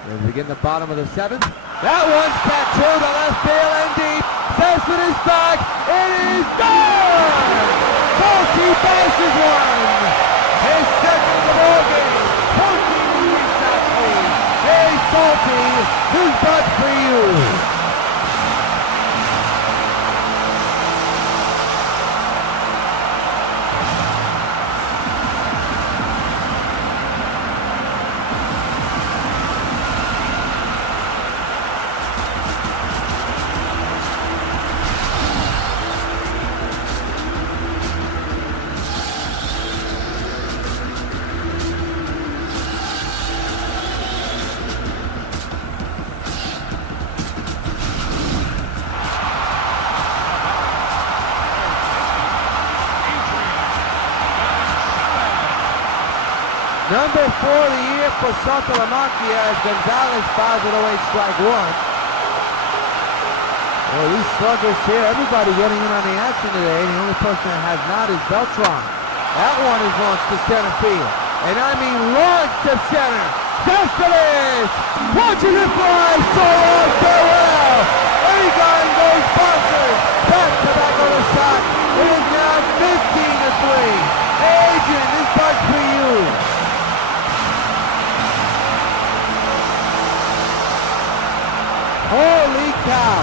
As we get in the bottom of the 7th. That one's back to the left field and deep. Sesson is back. It is gone! Salty bases one. His second of the ball game. 14-3 Sox lead. Hey, Salty, who's but for you? Number 4 of the year for Saltalamacchia as Gonzalez fouls it away, strike 1. Well, these sluggers here, everybody getting in on the action today. The only person that has not is Beltran. That one is launched to center field. And I mean launched to center. Cespedes! Watching it fly so long, so well. Egon goes bonkers. Back on the shot. It is now 15-3. Adrian, this one's for you. Holy cow.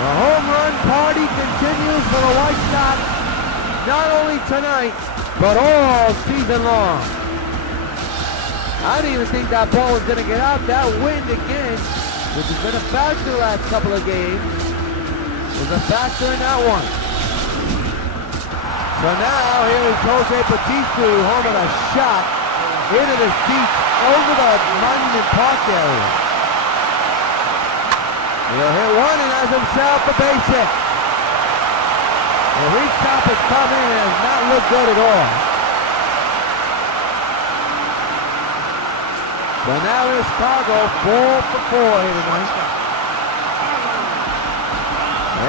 The home run party continues for the White Sox, not only tonight, but all season long. I didn't even think that ball was going to get out. That wind again, which has been a factor the last couple of games, was a factor in that one. So now here is Jose Bautista, home with a shot into the seats over the Monument Park area. He'll hit one and has himself a base hit. The restop has come in and has not looked good at all. So now here's Chicago 4 for 4 here tonight.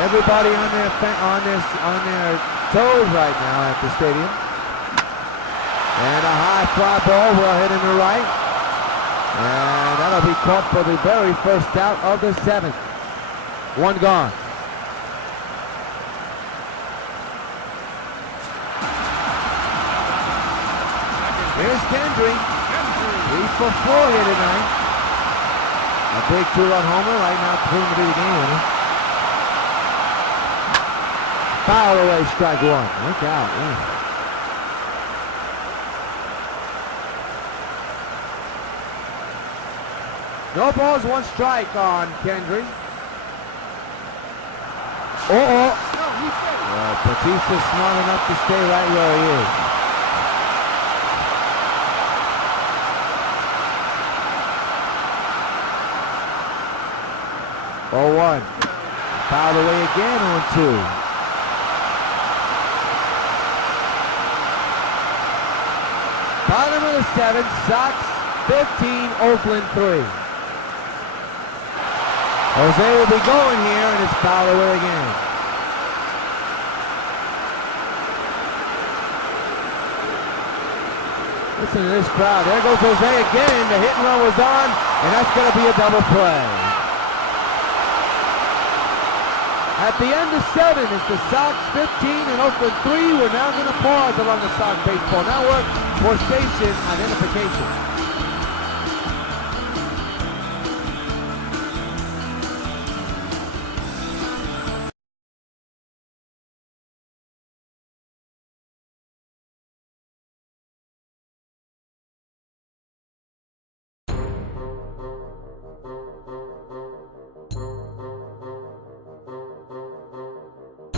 Everybody on their toes right now at the stadium. And a high fly ball will hit in the right. And that'll be caught for the very first out of the 7th. One gone. Here's Kendry. 3 for 4 here tonight. A big 2-run homer right now, proving to be the game winner. Foul away, strike one. Look out. Yeah. No balls, 1 strike on Kendry. Well, Bautista's smart enough to stay right where he is. Oh, 1. Fouled away again on 2. Bottom of the 7th, Sox 15, Oakland 3. Jose will be going here and it's fouled away again. Listen to this crowd. There goes Jose again. The hit and run was on, and that's going to be a double play. At the end of 7, it's the Sox 15 and Oakland 3. We're now going to pause along the Sox Baseball Network for station identification.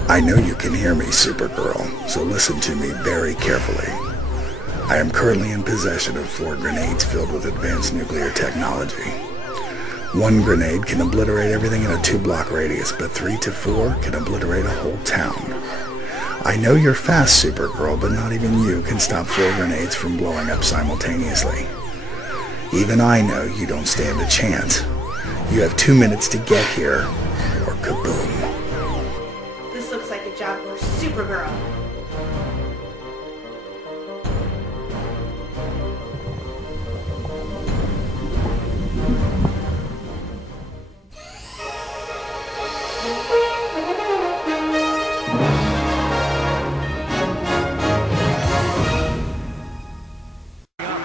I know you can hear me, Supergirl, so listen to me very carefully. I am currently in possession of 4 grenades filled with advanced nuclear technology. 1 grenade can obliterate everything in a 2-block radius, but 3 to 4 can obliterate a whole town. I know you're fast, Supergirl, but not even you can stop 4 grenades from blowing up simultaneously. Even I know you don't stand a chance. You have 2 minutes to get here, or kaboom. Looks like a job for Supergirl.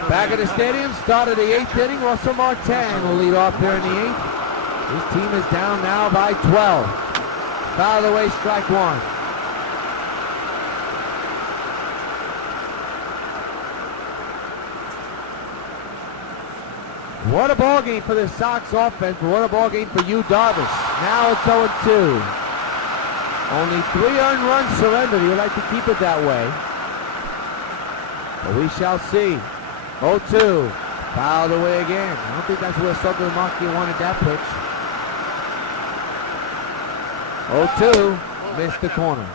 Back at the stadium, start of the 8th inning. Russell Martin will lead off here in the 8th. His team is down now by 12. Foul away, strike 1. What a ball game for the Sox offense, but what a ball game for you, Darvish. Now it's 0-2. Only 3 earned runs surrendered. He would like to keep it that way. But we shall see. 0-2. Fouled away again. I don't think that's where Sokolomaki wanted that pitch. 0-2, missed the corner.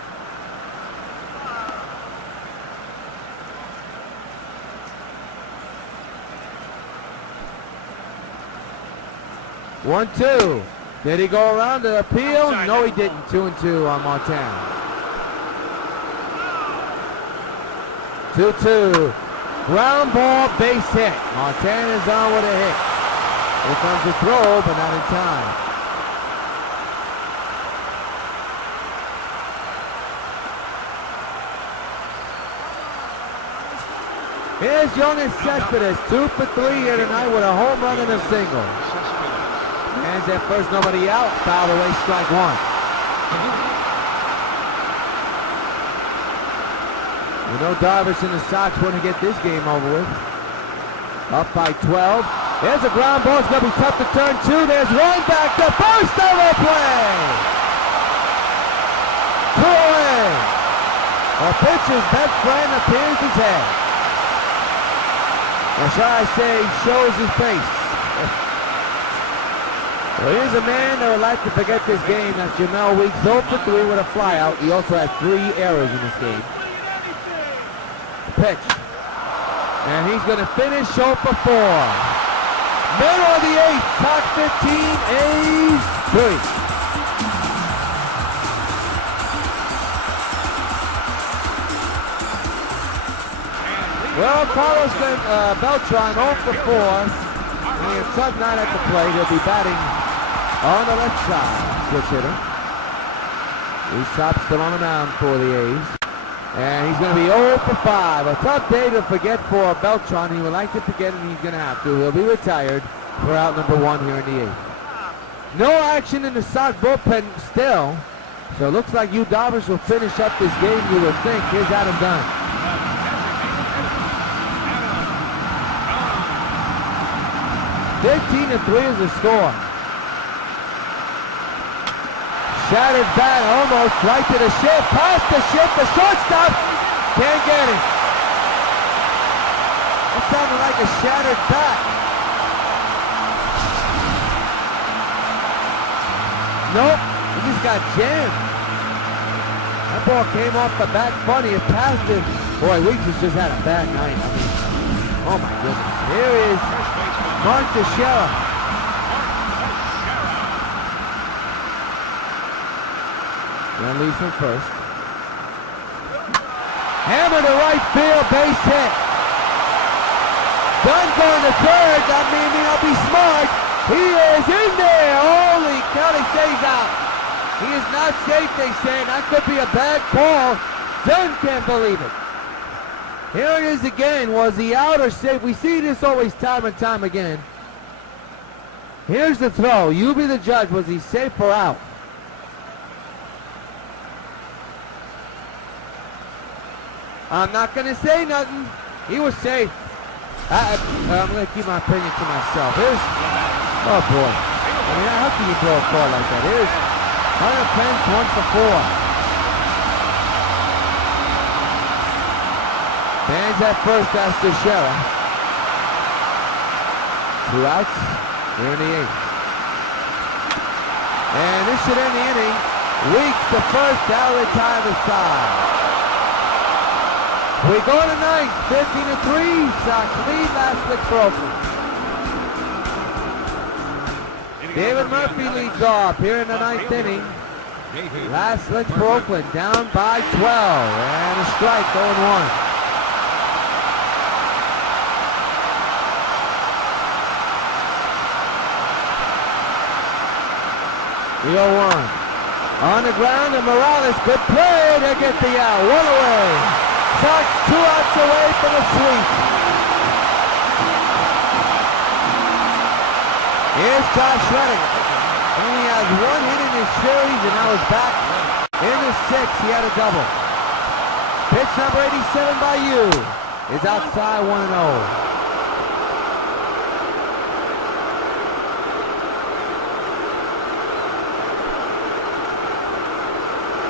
One, 2. Did he go around to appeal? No, he didn't. 2-2 on Montana. 2-2. Ground ball, base hit. Montana's on with a hit. Here comes the throw, but not in time. Here's Jonas Cespedes, 2 for 3 here tonight with a home run and a single. Hands at first, nobody out. Foul away, strike one. You know Darvish and the Sox want to get this game over with. Up by 12. There's a ground ball. It's going to be tough to turn two. There's one back to first over play. 2 away. A pitcher's best friend appears his head. Or shall I say, shows his face. Well, here's a man that would like to forget this game. That's Jamel Weeks, 0 for 3 with a flyout. He also had 3 errors in this game. Pitch. And he's going to finish 0 for 4. Middle of the 8th, top 15, A's 3. Well, Carlos Beltran 0 for 4. And Tug not at the plate. He'll be batting on the left side. Switch hitter. He's top still on the mound for the A's. And he's going to be 0 for 5. A tough day to forget for Beltran. He would like to forget, and he's going to have to. He'll be retired for out number 1 here in the 8th. No action in the Sox bullpen still. So it looks like Yu Darvish will finish up this game, you would think. Here's Adam Dunn. 15-3 is the score. Shattered bat almost right to the shift. Past the shift. The shortstop can't get it. That sounded like a shattered bat. Nope. He just got jammed. That ball came off the bat funny. It passed him. Boy, Weeks has just had a bad night. I mean, oh my goodness. Here is Mark Teixeira. Then leads from first. Hammer to right field, base hit. Dunn going to third. That may not be smart. He is in there. Holy cow, they say he's out. He is not safe, they say. That could be a bad call. Dunn can't believe it. Here it is again. Was he out or safe? We see this always time and time again. Here's the throw. You be the judge. Was he safe or out? I'm not going to say nothing. He was safe. I'm going to keep my opinion to myself. Here's, oh boy. I mean, how can you throw a ball like that? Here's Hunter Pence, 1 for 4. Fans at first, that's Teixeira. 2 outs here in the 8th. And this should end the inning. Weeks the first, that'll retire the side. We go to 9th, 15-3. Sox lead, last lick for Oakland. David Murphy leads off here in the 9th inning. Last lick for Oakland, down by 12. And a strike, 0-1. The 0-1. On the ground, and Morales, good play to get the out. 1 away. Sox 2 outs away from a sweep. Here's Josh Reddick. Only has 1 hit in his series, and now is back in the 6th. He had a double. Pitch number 87 by Yu is outside 1-0.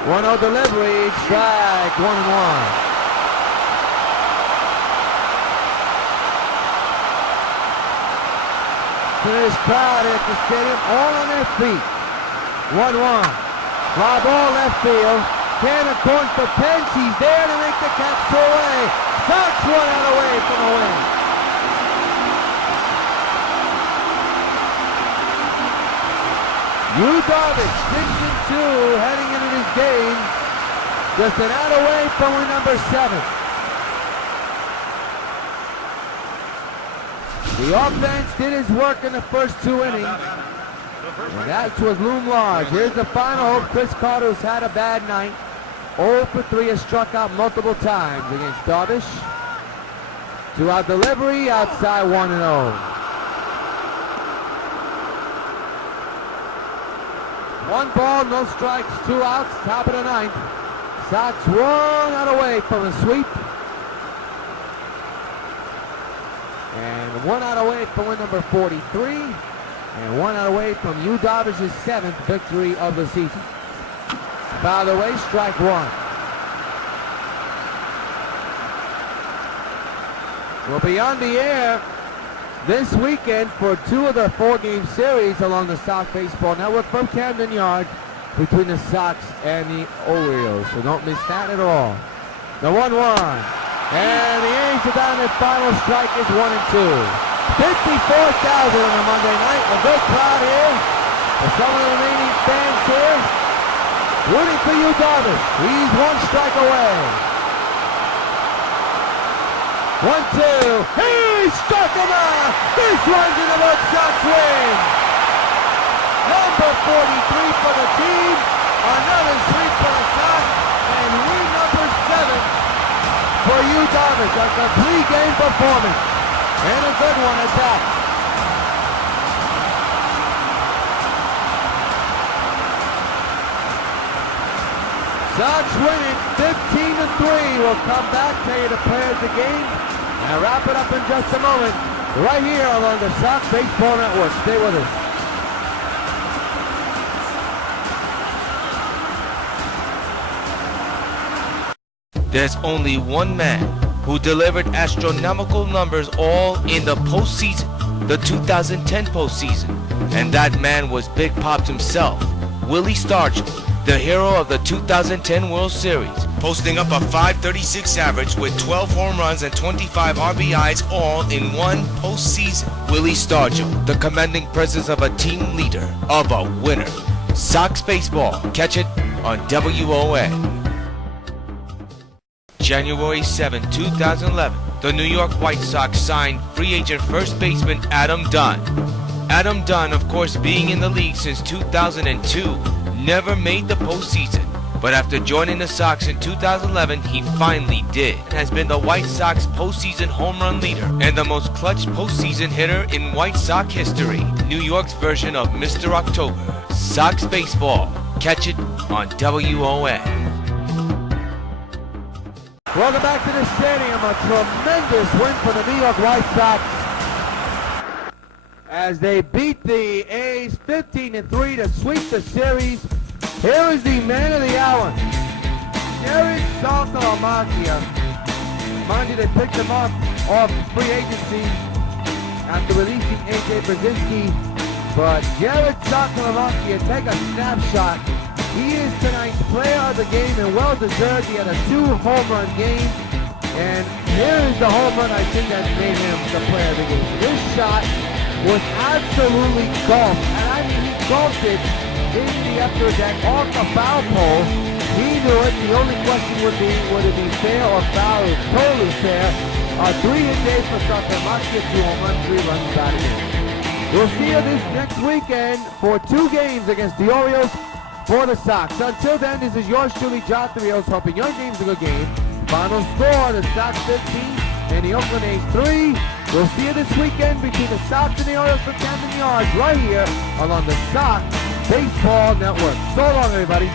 1-0 delivery, strike, 1-1. To this crowd at the stadium, all on their feet. 1-1. Fly ball left field. Cannon corn for Pence. He's there to make the catch away. Sox 1 out away from a win. Yu Darvish, 6-2 heading into this game. Just an out away from win number 7. The offense did its work in the first 2 innings. And that was loom large. Here's the final. Chris Carter's had a bad night. 0 for 3 has struck out multiple times against Darvish. 2-out delivery outside 1-0. 1 ball, no strikes, 2 outs, top of the 9th. Sox 1 out away from a sweep. And 1 out away from win number 43. And 1 out away from Yu Darvish's 7th victory of the season. By the way, strike 1. We'll be on the air this weekend for 2 of the 4-game series along the Sox Baseball Network from Camden Yards between the Sox and the Orioles. So don't miss that at all. The 1-1. And the A's are down. Their final strike is 1-2. 54,000 on a Monday night. A good crowd here. For some of the remaining fans here, rooting for Yu Darvish. He's 1 strike away. 1-2. He struck him out. This runs in the Red Sox win. Number 43 for the team. Another sweep for the Sox. And win number 7 for Yu Darvish. A complete game performance. And a good one at that. Sox winning 15-3. We'll come back, tell you the players of the game, and wrap it up in just a moment. Right here along the Sox Baseball Network. Stay with us. There's only one man who delivered astronomical numbers all in the postseason, the 2010 postseason. And that man was Big Pops himself, Willie Stargell, the hero of the 2010 World Series, posting up a .536 average with 12 home runs and 25 RBIs all in one postseason. Willie Stargell, the commanding presence of a team leader, of a winner. Sox Baseball, catch it on WON. January 7, 2011, the New York White Sox signed free agent first baseman Adam Dunn. Adam Dunn, of course, being in the league since 2002, never made the postseason. But after joining the Sox in 2011, he finally did. Has been the White Sox postseason home run leader and the most clutch postseason hitter in White Sox history. New York's version of Mr. October. Sox Baseball. Catch it on WON. Welcome back to the stadium. A tremendous win for the New York White Sox as they beat the A's 15-3 to sweep the series. Here is the man of the hour, Jared Saltalamacchia. Mind you, they picked him up off free agency after releasing A.J. Brzezinski. But Jared Saltalamacchia, take a snapshot. He is tonight's player of the game and well-deserved. He had a 2-home run game. And here is the home run I think that made him the player of the game. This shot was absolutely golfed. And I mean, he golfed it in the upper deck off the foul pole. He knew it. The only question would be, would it be fair or foul? It was totally fair. 3-hit day for Saltalamacchia, 2 home runs, 3 runs batted in. We'll see you this next weekend for 2 games against the Orioles for the Sox. Until then, this is yours truly, Jonathan Rios, hoping your game's a good game. Final score, the Sox 15 and the Oakland A's 3. We'll see you this weekend between the Sox and the Orioles from Camden Yards right here along the Sox Baseball Network. So long, everybody.